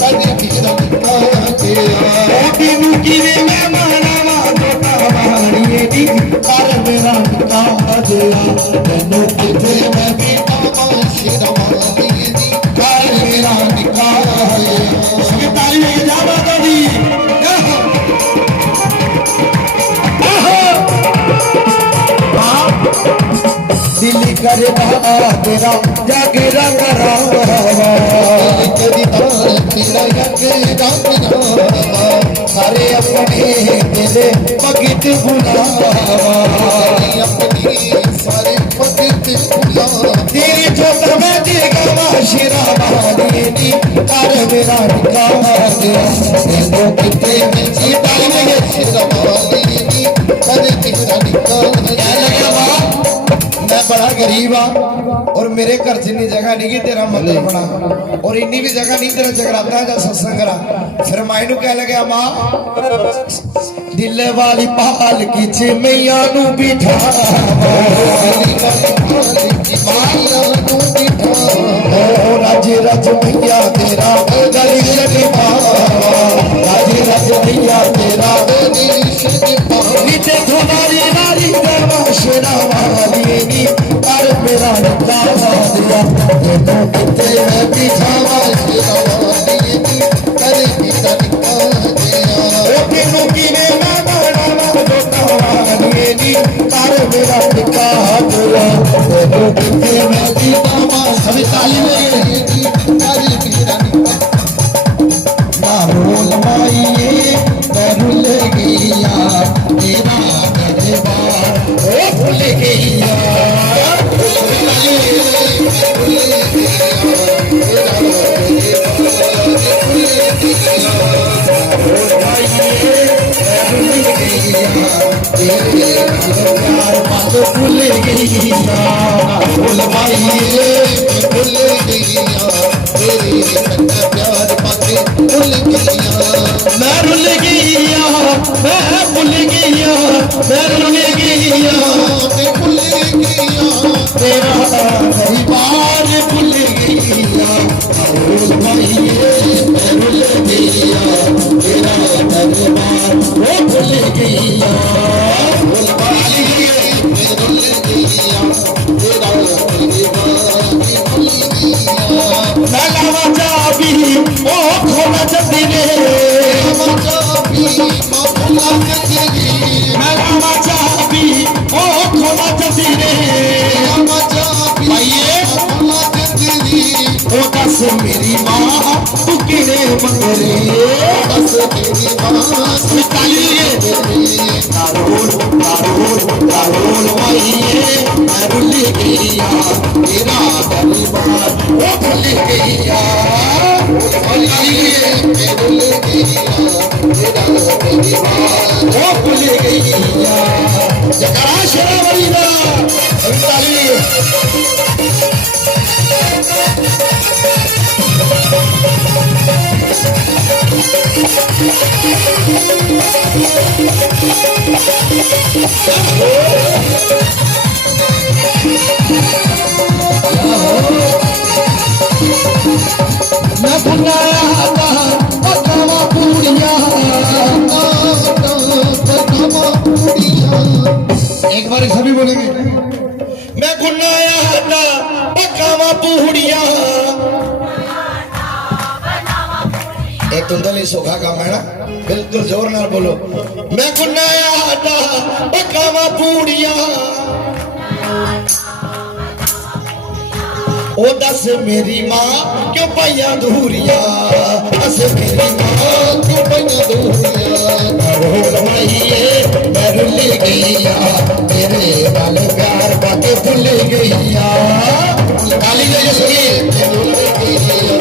कभी मेरा निकाह दिया ओ तेनू किवे मैं मनावा जोता वाली नी पर मेरा निकाह दिया तेनों किते मैं भी बाबा शिरवाली कर मेरा निकाह दिया सभी ताली लेके जा माता दी दिल करना तेरा जागेरा करावा कभी तेरा यकेरा बनावा सारे अपने तेरे भगत बुलावा अपनी सारे भगत बुलावा तेरी जोत में देगा शेरा वाली नी कर मेरा निकाह दिया तेनों किते मैं जीता लगे शिरवाली कभी तेरा निकाह क्या लगा मां मैं बड़ा गरीब हाँ और मेरे घर जिन्नी जगह नहीं कि तेरा मंदिर बना और इन्नी भी जगह नहीं तेरा जगराता या सत्संग करा फिर माई नू कह लगे मां दिल वाली पाल की च मैया नू बिठावा राज रज मैया तेरा गली शनिवावा राज रज मैया तेरा नीचे तुम्हारी नारी गरबा शेरा वाली नी कर मेरा नकावा दिया तेनों किते मैं बिठावा शेरा वाली नी करे पिता निकाल दिया तेनों किने मैं बनावा जोता वाली नी कर मेरा निकाह दिया तेनों किते मैं बिठावा सभी ताली में करे मेरा मारोल माइये मैं भूल गया तेरा दरबार ओ भूल गया भूल गया भूल माइये भूल गया तेरे प्यार पाके भूल गया मैं भूल गया मैं भूल गया मैं भूल गया मैं भूल गया तेरा दरबार भूल गया भूल माइये मैं भूल गया तेरा दरबार वो भूल गया भूल माइये मैं भूल गया तेरा दरबार भूल गया मैं लावा चाबी ओ खोला जल्दी रे लावा चाबी ओ खोला जल्दी रे मैं लावा चाबी ओ खोला जल्दी रे लावा चाबी भाईए खोला जल्दी रे ओ दस मेरी मां तू किने मंगरे दस मेरी मां तू कालिए कारोल कारोल कारोल भाईए मैं भूल गया तेरा दरबार ओ भूल गया कालिए मैं भूल गया तेरा दरबार ओ भूल गया जकरा शेरावली दा कालिए मैं भुलाया पकावा पूड़िया एक बार सभी बोलेंगे मैं भुलाया पकावा पूड़िया एक तुंदली सोखा काम है ना बिल्कुल जोर नाल बोलो मैं भुलाया पकावा पूड़िया ओ दस मेरी माँ क्यों पाइया दूरिया दस मेरी माँ क्यों पाइया दूरिया रोल माइये मैं रुल गईया तेरे वाल प्यार बातें भूल गईया काली जय सुनिए मैं रुल गईया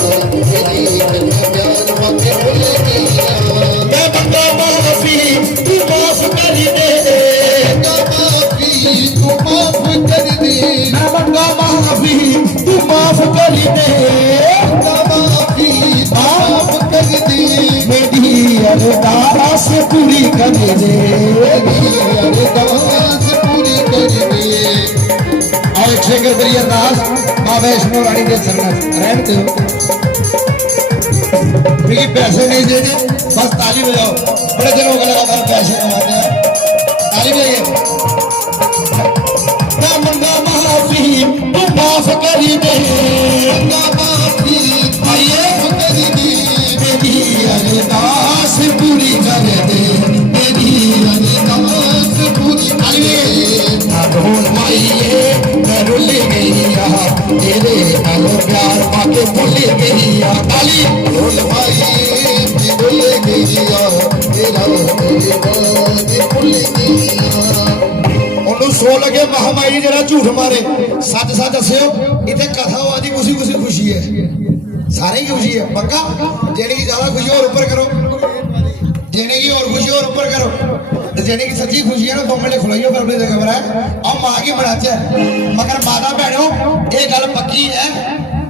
तेरे प्यार बातें भूल गईया मैं बंदा माफी तू माफ कर दे माफी तू माफ कर दे मैं बंदा माफी माफ कर दे माफ कर दे मेरी अरदास पूरी कर दे अरदास पूरी कर दे और शेखर करी अरदास माँ वैष्णो रानी के चरण रहम दो क्योंकि पैसे नहीं देते बस ताली बजाओ बड़े दिन हो गए लगातार पैसे कमाते हैं ताली बजाइए मंगा माफी तू माफ कर दे माफी माफ कर दे मेरी अरदास पूरी कर दे मेरी अरदास पूरी कर दे ढोल माइये मैं रुल गईया तेरे नाल प्यार पाके भूल गईया काली ढोल माइये मैं रुल गईया तेरा दरबार भूल गईया ਉਹਨੂੰ ਸੋ ਲਗੇ ਮਹਾਮਾਈ ਜਿਹੜਾ ਝੂਠ ਮਾਰੇ ਸੱਚ ਸੱਚ ਦੱਸਿਓ ਇੱਥੇ ਕਥਾ ਆਦੀ ਕੁਸੀ ਕੁਸੀ ਖੁਸ਼ੀ ਹੈ ਸਾਰੇ ਹੀ ਖੁਸ਼ੀ है पक्का जेने की ज्यादा खुशी और ऊपर करो जेने की और खुशी और ऊपर करो जेने की सच्ची खुशी है ना 2 मिनट खुलाइयो कर अपनी जगह पर है और मां की बनाचे मगर माता भैनों ये गल पक्की है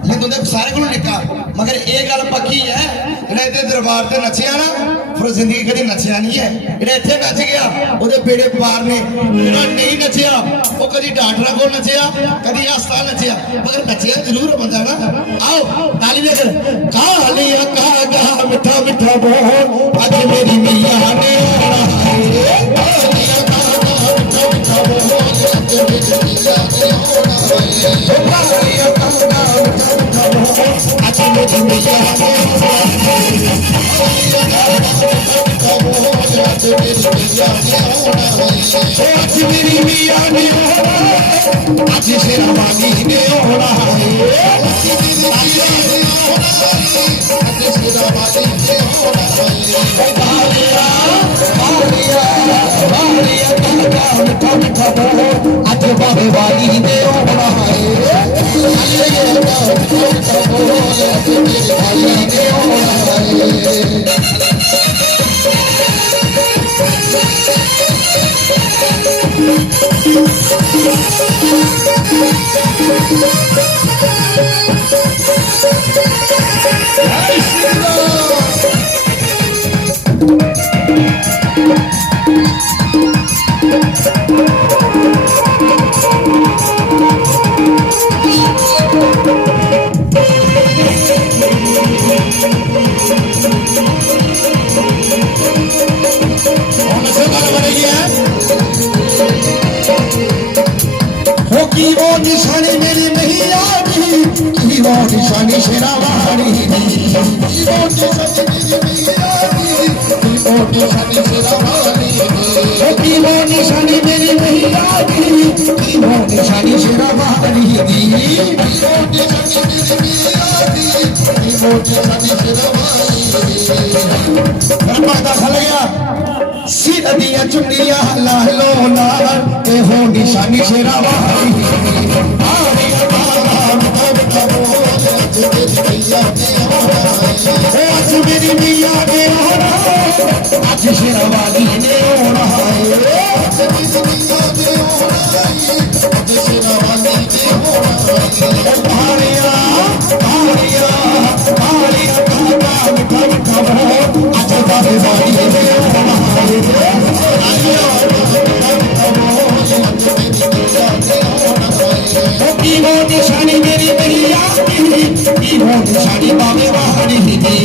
मैं तुंदे सारे को निका मगर ये गल पक्की है जेड़ा इते दरबार ते नचिया ना फिर जिंदगी कभी नचिया नहीं है। जेड़ा इत्थे नच गया ओदे बेड़े पार ने। जेड़ा नहीं नचिया वो कभी डॉक्टर को नचिया, कभी अस्पताल नचिया, मगर नचिया जरूर बंदा ना। आओ ताली देकर कालिया कागा मिठा मिठा बोल आज मेरी मैया ने आना है। कालिया कागा मिठा मिठा बोल आज मेरी मैया ने आना है। कालिया कागा मिठा मिठा बोल आज मेरी मैया ने आना है। कालिया कागा मिठा मिठा बोल आज मेरी मैया ने आना है। आज मेरी मैया ने आना है। आज शेरावाली ने आना है। आज बाबे वाली ने ओढ़ा है। की वो निशानी मेरी नहीं आती, की वो निशानी शेरावाली की वो निशानी मेरी नहीं आती, की वो निशानी शेरावाली की वो निशानी मेरी नहीं आती, की वो निशानी शेरावाली की वो निशानी मेरी नहीं आती, की वो निशानी शेरावाली पर्दा खल गया सीधा दिया चुनिया लालो लाल ए हो निशानी शेरावाली आज मेरी मैया ने आना है। आज शेरावाली ने आना है। आज मेरी मैया ने आना है। आज शेरावाली ने आना है। भारिया भारिया भारिया काका मिठा मिठा बोल आज बाबे वाली ने आना है। की वो निशानी मेरी नहीं आती, की वो निशानी बाबे वाली की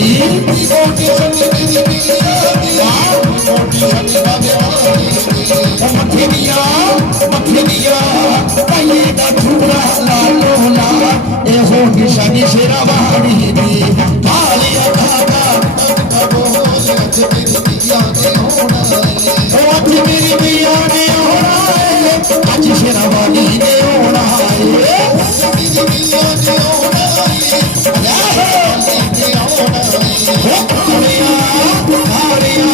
वो निशानी मेरी नहीं आती, वो निशानी बाबे वाली मथे दिया पहले का ठुकरा लालो लाल ए हो निशानी शेरावाली की कालिया कागा आज मेरी मैया ने होना है। आज मेरी मैया ने होना है। आज शेरावाली ने होना है। आज मेरी मैया ने होना है। शेरावाली ने होना है। कालिया कालिया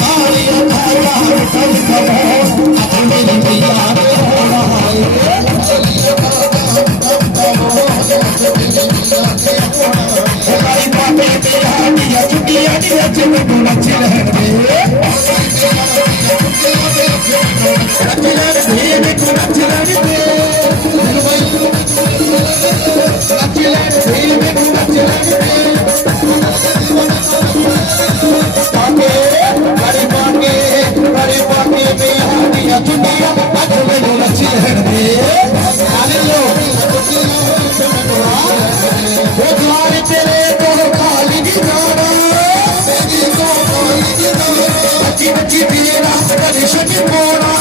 कालिया कागा मिठा मिठा बोल आज मेरी मैया ने होना है। कालिया कागा मिठा मिठा बोल आज मेरी मैया ने होना है। भाई बाबे तेरा दिया चुटिया दिया चुने को नचे रहने तेरे तो खाली नहीं जाना बच्ची तेरा कभी शक पोना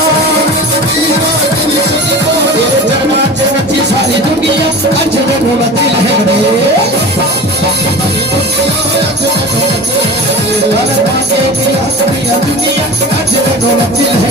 तेरे दरबार से बच्ची सारी दुनिया अजब बोलती है दुनिया अजब बोलती है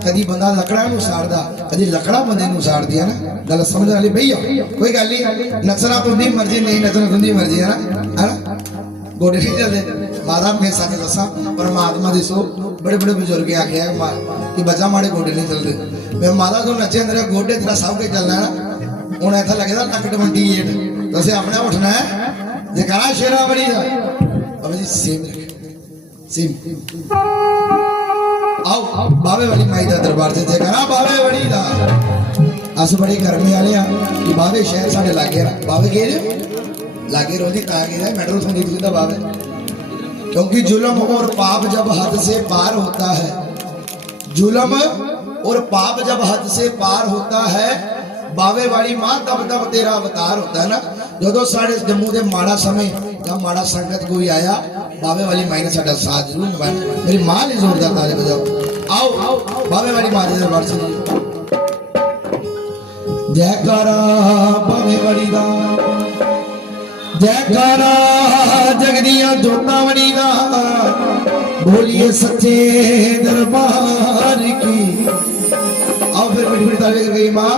कदी बंदा लकड़ा नूं साड़दा कदी लकड़ा बंदे नूं साड़ दिया ना गल समझ वाली भैया कोई गल नहीं नचना तुंदी मर्जी नहीं नचना तुंदी मर्जी है ना गोडे नहीं चलते माता मैं सच दसा परमात्मा दी सो बड़े बड़े बुजुर्ग आखे कि बच्चा माड़े गोडे नहीं चलते मैं माता को नचे तेरे गोडे तेरा सब कुछ चलना है ना हूं इतना लगेगा नक 28 तो असें अपने उठना है जयकारा शेरावाली दा अब जी सेम रख सेम आओ बाबे वाली माई का दरबार से जयकारा बाबे वाली दा अस बड़े गर्मे वाले आ कि बाबे शहर साढ़े लागे ना बाबे गए लागे रोजी ताकि मेट्रो सुनी थी तो बाबे क्योंकि जुल्म और पाप जब हद से पार होता है जुल्म और पाप जब हद से पार होता है बावे वाली मां तब तब तेरा अवतार होता है ना जो साढ़े जम्मू के माड़ा समय जब माड़ा संगत कोई आया बावे वाली माई ने साडा साथ जरूर निभाया मेरी मां ने जोरदार ताली बजाओ आओ बावे वाली मां के दरबार से जयकारा बावे वाली दा जयकारा जगदिया जोता वाली दा बोलिए सच्चे दरबार की आओ फिर बड़ी बड़ी ताली कर गई मां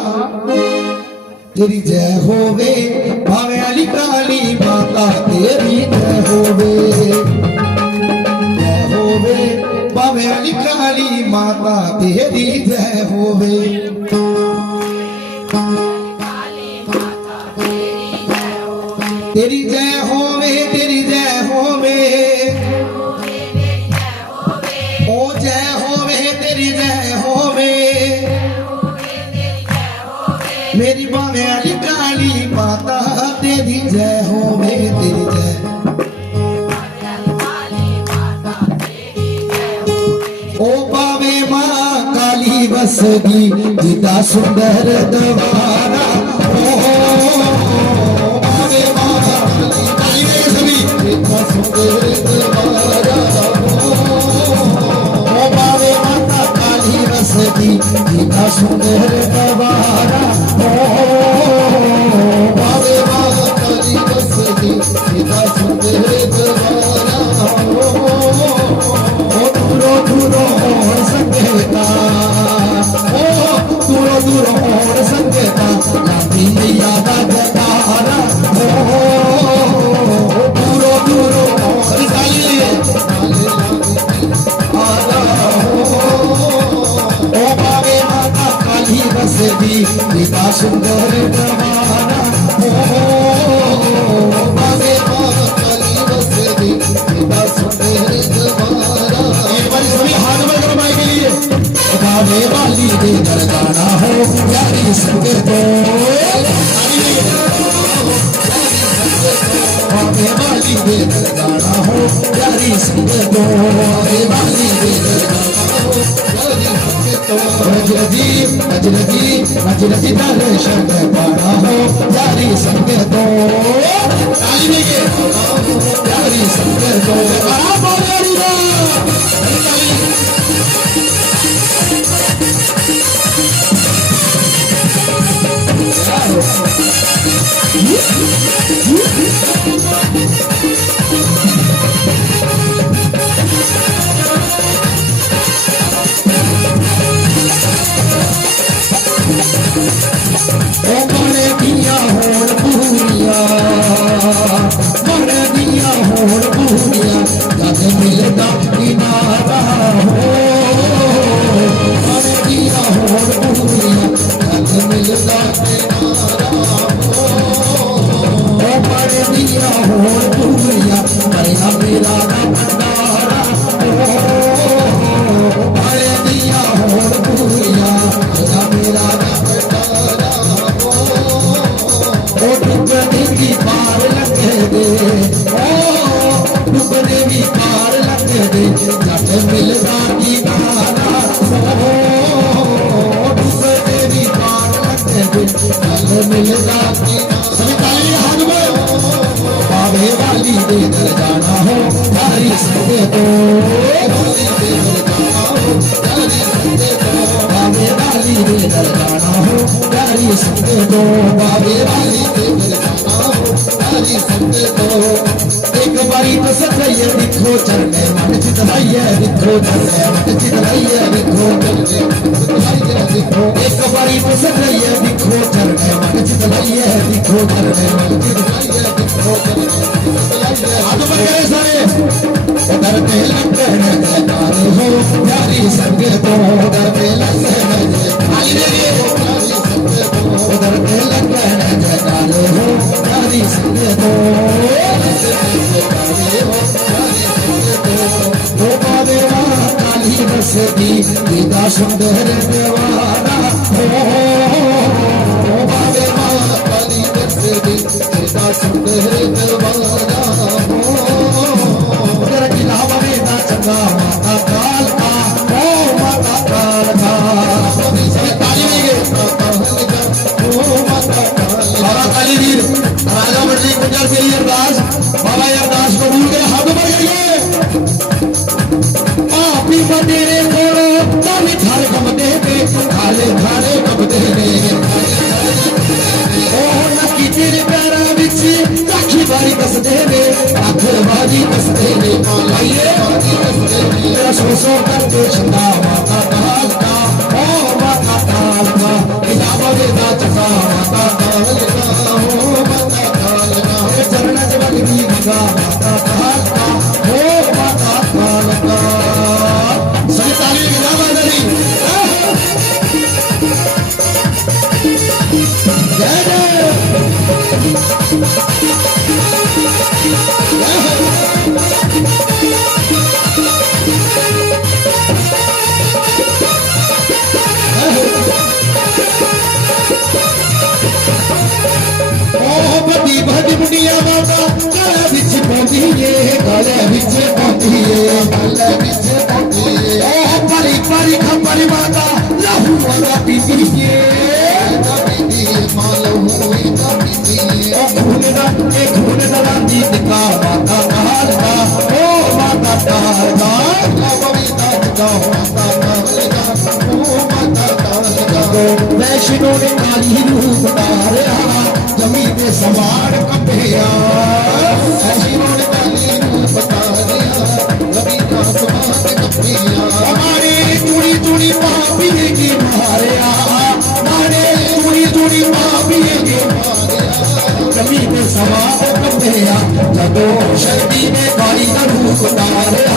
तेरी जय होवे भावे अली काली माता तेरी जय होवे भावे अली काली माता तेरी जय होवे तेरी जय होवे तेरी जय होवे ओ जय होवे तेरी जय होवे मेरी बावे अली काली माता तेरी जय होवे तेरी जय ओ बावे मां काली बसगी जिता सुंदर दवारा ओ बावे मां काली बसगी जिता सुंदर दवारा ओ बावे माता काली बसगी जिता सुंदर दवारा बावे मां काली बसगी जिता सुंदर दवारा दूरो दूरो संगेता ओ दूरो दूरो संगेता लाती मैया का जयकारा दूरो दूरो ओ बावे माता काली बसगी जिता सुंदर दवारा बावे मां काली बसगी जिता सुंदर दवारा सभी हाथ में करवाई के लिए बावे वाली दे दर जाना हो प्यारी संगे तो बावे वाली दे दर जाना हो प्यारी संगे तो बावे वाली दे दर जाना हो प्यारी संगे तो रजरजी तारे शब्द पाना हो प्यारी संगे तो ताली में के प्यारी संगे तो मिलता किनारा हो दिया हो मिलता किनारा हो बड़े दिया हो भैया मेरा भंडारा हो बड़े दिया हो भैया मेरा भंडारा हो डूबने की पार लगे दे डूबने की पार लगे दे जट मिलता किनारा डूबने की पार लगे दे जट मिलता बावे वाली दे दर जाना हो यारी संगे तो बावे वाली दे दर जाना हो यारी संगे तो बावे वाली दे दर जाना हो यारी संगे तो एक बारी तो सजाइए दिखो चलने मन चितलाइए दिखो चलने मन चितलाइए दिखो चलने दिखो एक बारी तो सजाइए दिखो चलने मन चितलाइए दिखो चलने मन चितलाइए दिखो चलने हाथ पर गए सारे उधर पे लगने जयकारे हो यारी संगे तो उधर पे लगने खाली दे उधर पे लगने जयकारे हो यारी संगे तो बावे मां काली बसगी सुंदर दीवाना हो बाबे माता काली दर्दी तेरा सुंदर दीवाना हो तेरा किलावा में ना चंगा माता काल का ओ माता काल का सभी ताली देंगे ओ माता काल बाबा कालीवीर राजा मंडली गुजर के लिए अरदास बाबा ये अरदास कबूल करे हाथ ऊपर करिए आपी तेरे कोलो तामी थारे कम दे दे थारे थारे कम दे दे ओ नकी तेरे पैरा विच राखी बारी दस दे दे आखिर बारी दस दे दे मालाइए बारी दस दे दे तेरा सो करके छंदा माता काल का ओ माता काल का इलावा दे दा चका माता काल का ओ माता काल का चरण जगत की गंगा माता काल का ओ माता काल का सभी ताली गिरा बादली जय जय बड़ी बड़ी बुढ़िया माता गले बिच पौंदी है गले बिच पौंदी है गले बिच पौंदी है ओ परी परी खपरी माता लहू वाला पीती है पीती मालू हुई पीती ओ खून दा रांदी दिखा माता काल का ओ माता काल का कविता का माता काल का ओ माता काल का वैष्णो ने काली रूप धारिया जमी पे सवार कंपिया वैष्णो ने काली रूप धारिया जमी का सवार कंपिया हमारे चूड़ी चूड़ी पापिए की मारिया हमारे चूड़ी चूड़ी पापिए की मारिया जमी पे सवार कंपिया जदो शक्ति ने काली का रूप धारिया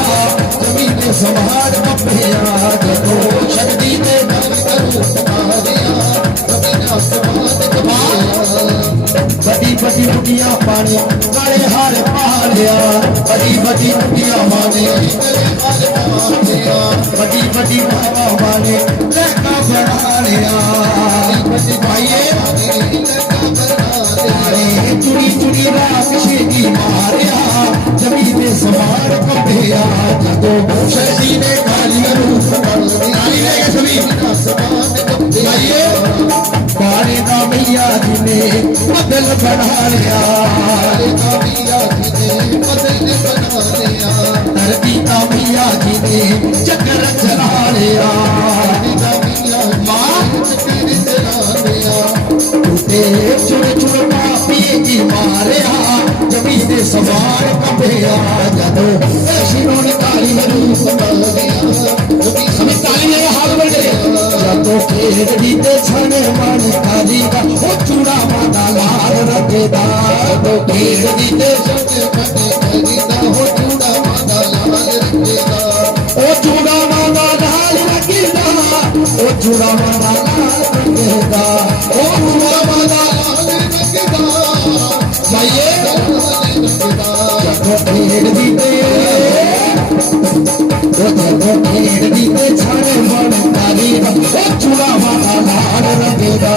जमी पे सवार कंपिया जदो शक्ति ने काली का रूप धारिया जमी का सवार कंपिया बड़ी बड़ी बुढ़िया पानी गले हार पालिया बड़ी बड़ी बुढ़िया माने गले हार पालिया बड़ी बड़ी बाबा माने लड़का बना लिया बड़ी भाइये लड़का बना लिया चुड़ी चुड़ी रात शेदी मारिया जमी में सवार कपिया जदो शक्ति ने काली रूप काली ने सभी सवार कपिया बारे का मैया जी ने बदल बना लिया मैया जी ने बदल बना लिया धरती का मैया जी ने चक्कर चला लिया माँ चक्कर चला लिया टूटे चुड़ चुड़ पापी की मारिया जमी से सवार कपिया जदो वैष्णो ने काली रूप बदल दिया सभी ताली मेरे हाथ में ले जदो खेत दीते छने मानी काली का ओ चूड़ा माता लाल रखेदा तो खेत दीते छने मानी काली का ओ चूड़ा माता लाल रखेदा ओ चूड़ा माता लाल रखेदा ओ चूड़ा माता लाल रखेदा ओ चूड़ा माता लाल रखेदा भाइये जदो खेत दीते छाने मानी काली का ओ चूड़ा माता लाल रखेदा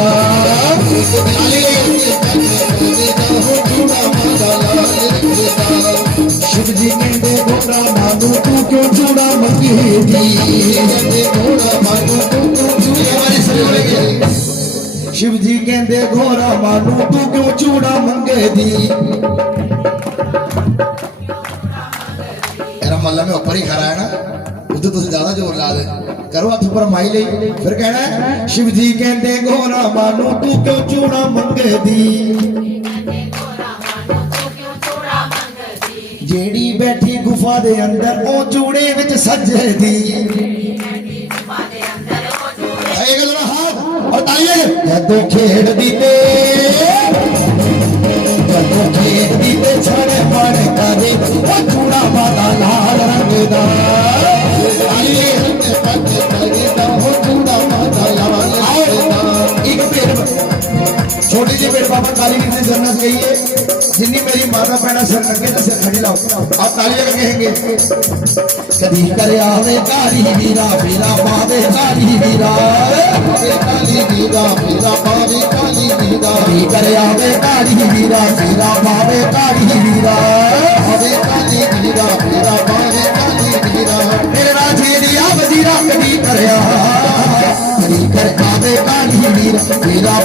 शिव जी कहते घोड़ा मानू तू क्यों चूड़ा मंगी थी शिव जी कहते घोड़ा मानू तू क्यों चूड़ा मंगे थी मल्ला में ऊपर ही खड़ा है ना उधर तो ज्यादा जोर ला दे करो हाथ ऊपर माई ले फिर कहना है शिव जी कहते घोड़ा मानू तू क्यों चूड़ा मंगे दी जेड़ी बैठी गुफा दे अंदर ओ चूड़े विच सजे दी हाथ और तालियां जदों खेड़ दी ते छड़े मारे काले ओ चूड़ा माता लाल रंग दा छोटी जी मेरे पापा कालीवीर से जन्नत गई है जिन्नी मेरी माता पैना सिर लगे ना सिर खड़ी लाओ आप तालियां करके कहेंगे कदी कर आवे कारी वीरा वीरा पावे कारी वीरा आवे काली वीरा वीरा पावे काली वीरा कदी कर आवे कारी वीरा वीरा पावे कारी वीरा आवे काली वीरा वीरा पावे काली वीरा मेरा झेलिया वजीरा कदी कर आवे कारी वीरा वीरा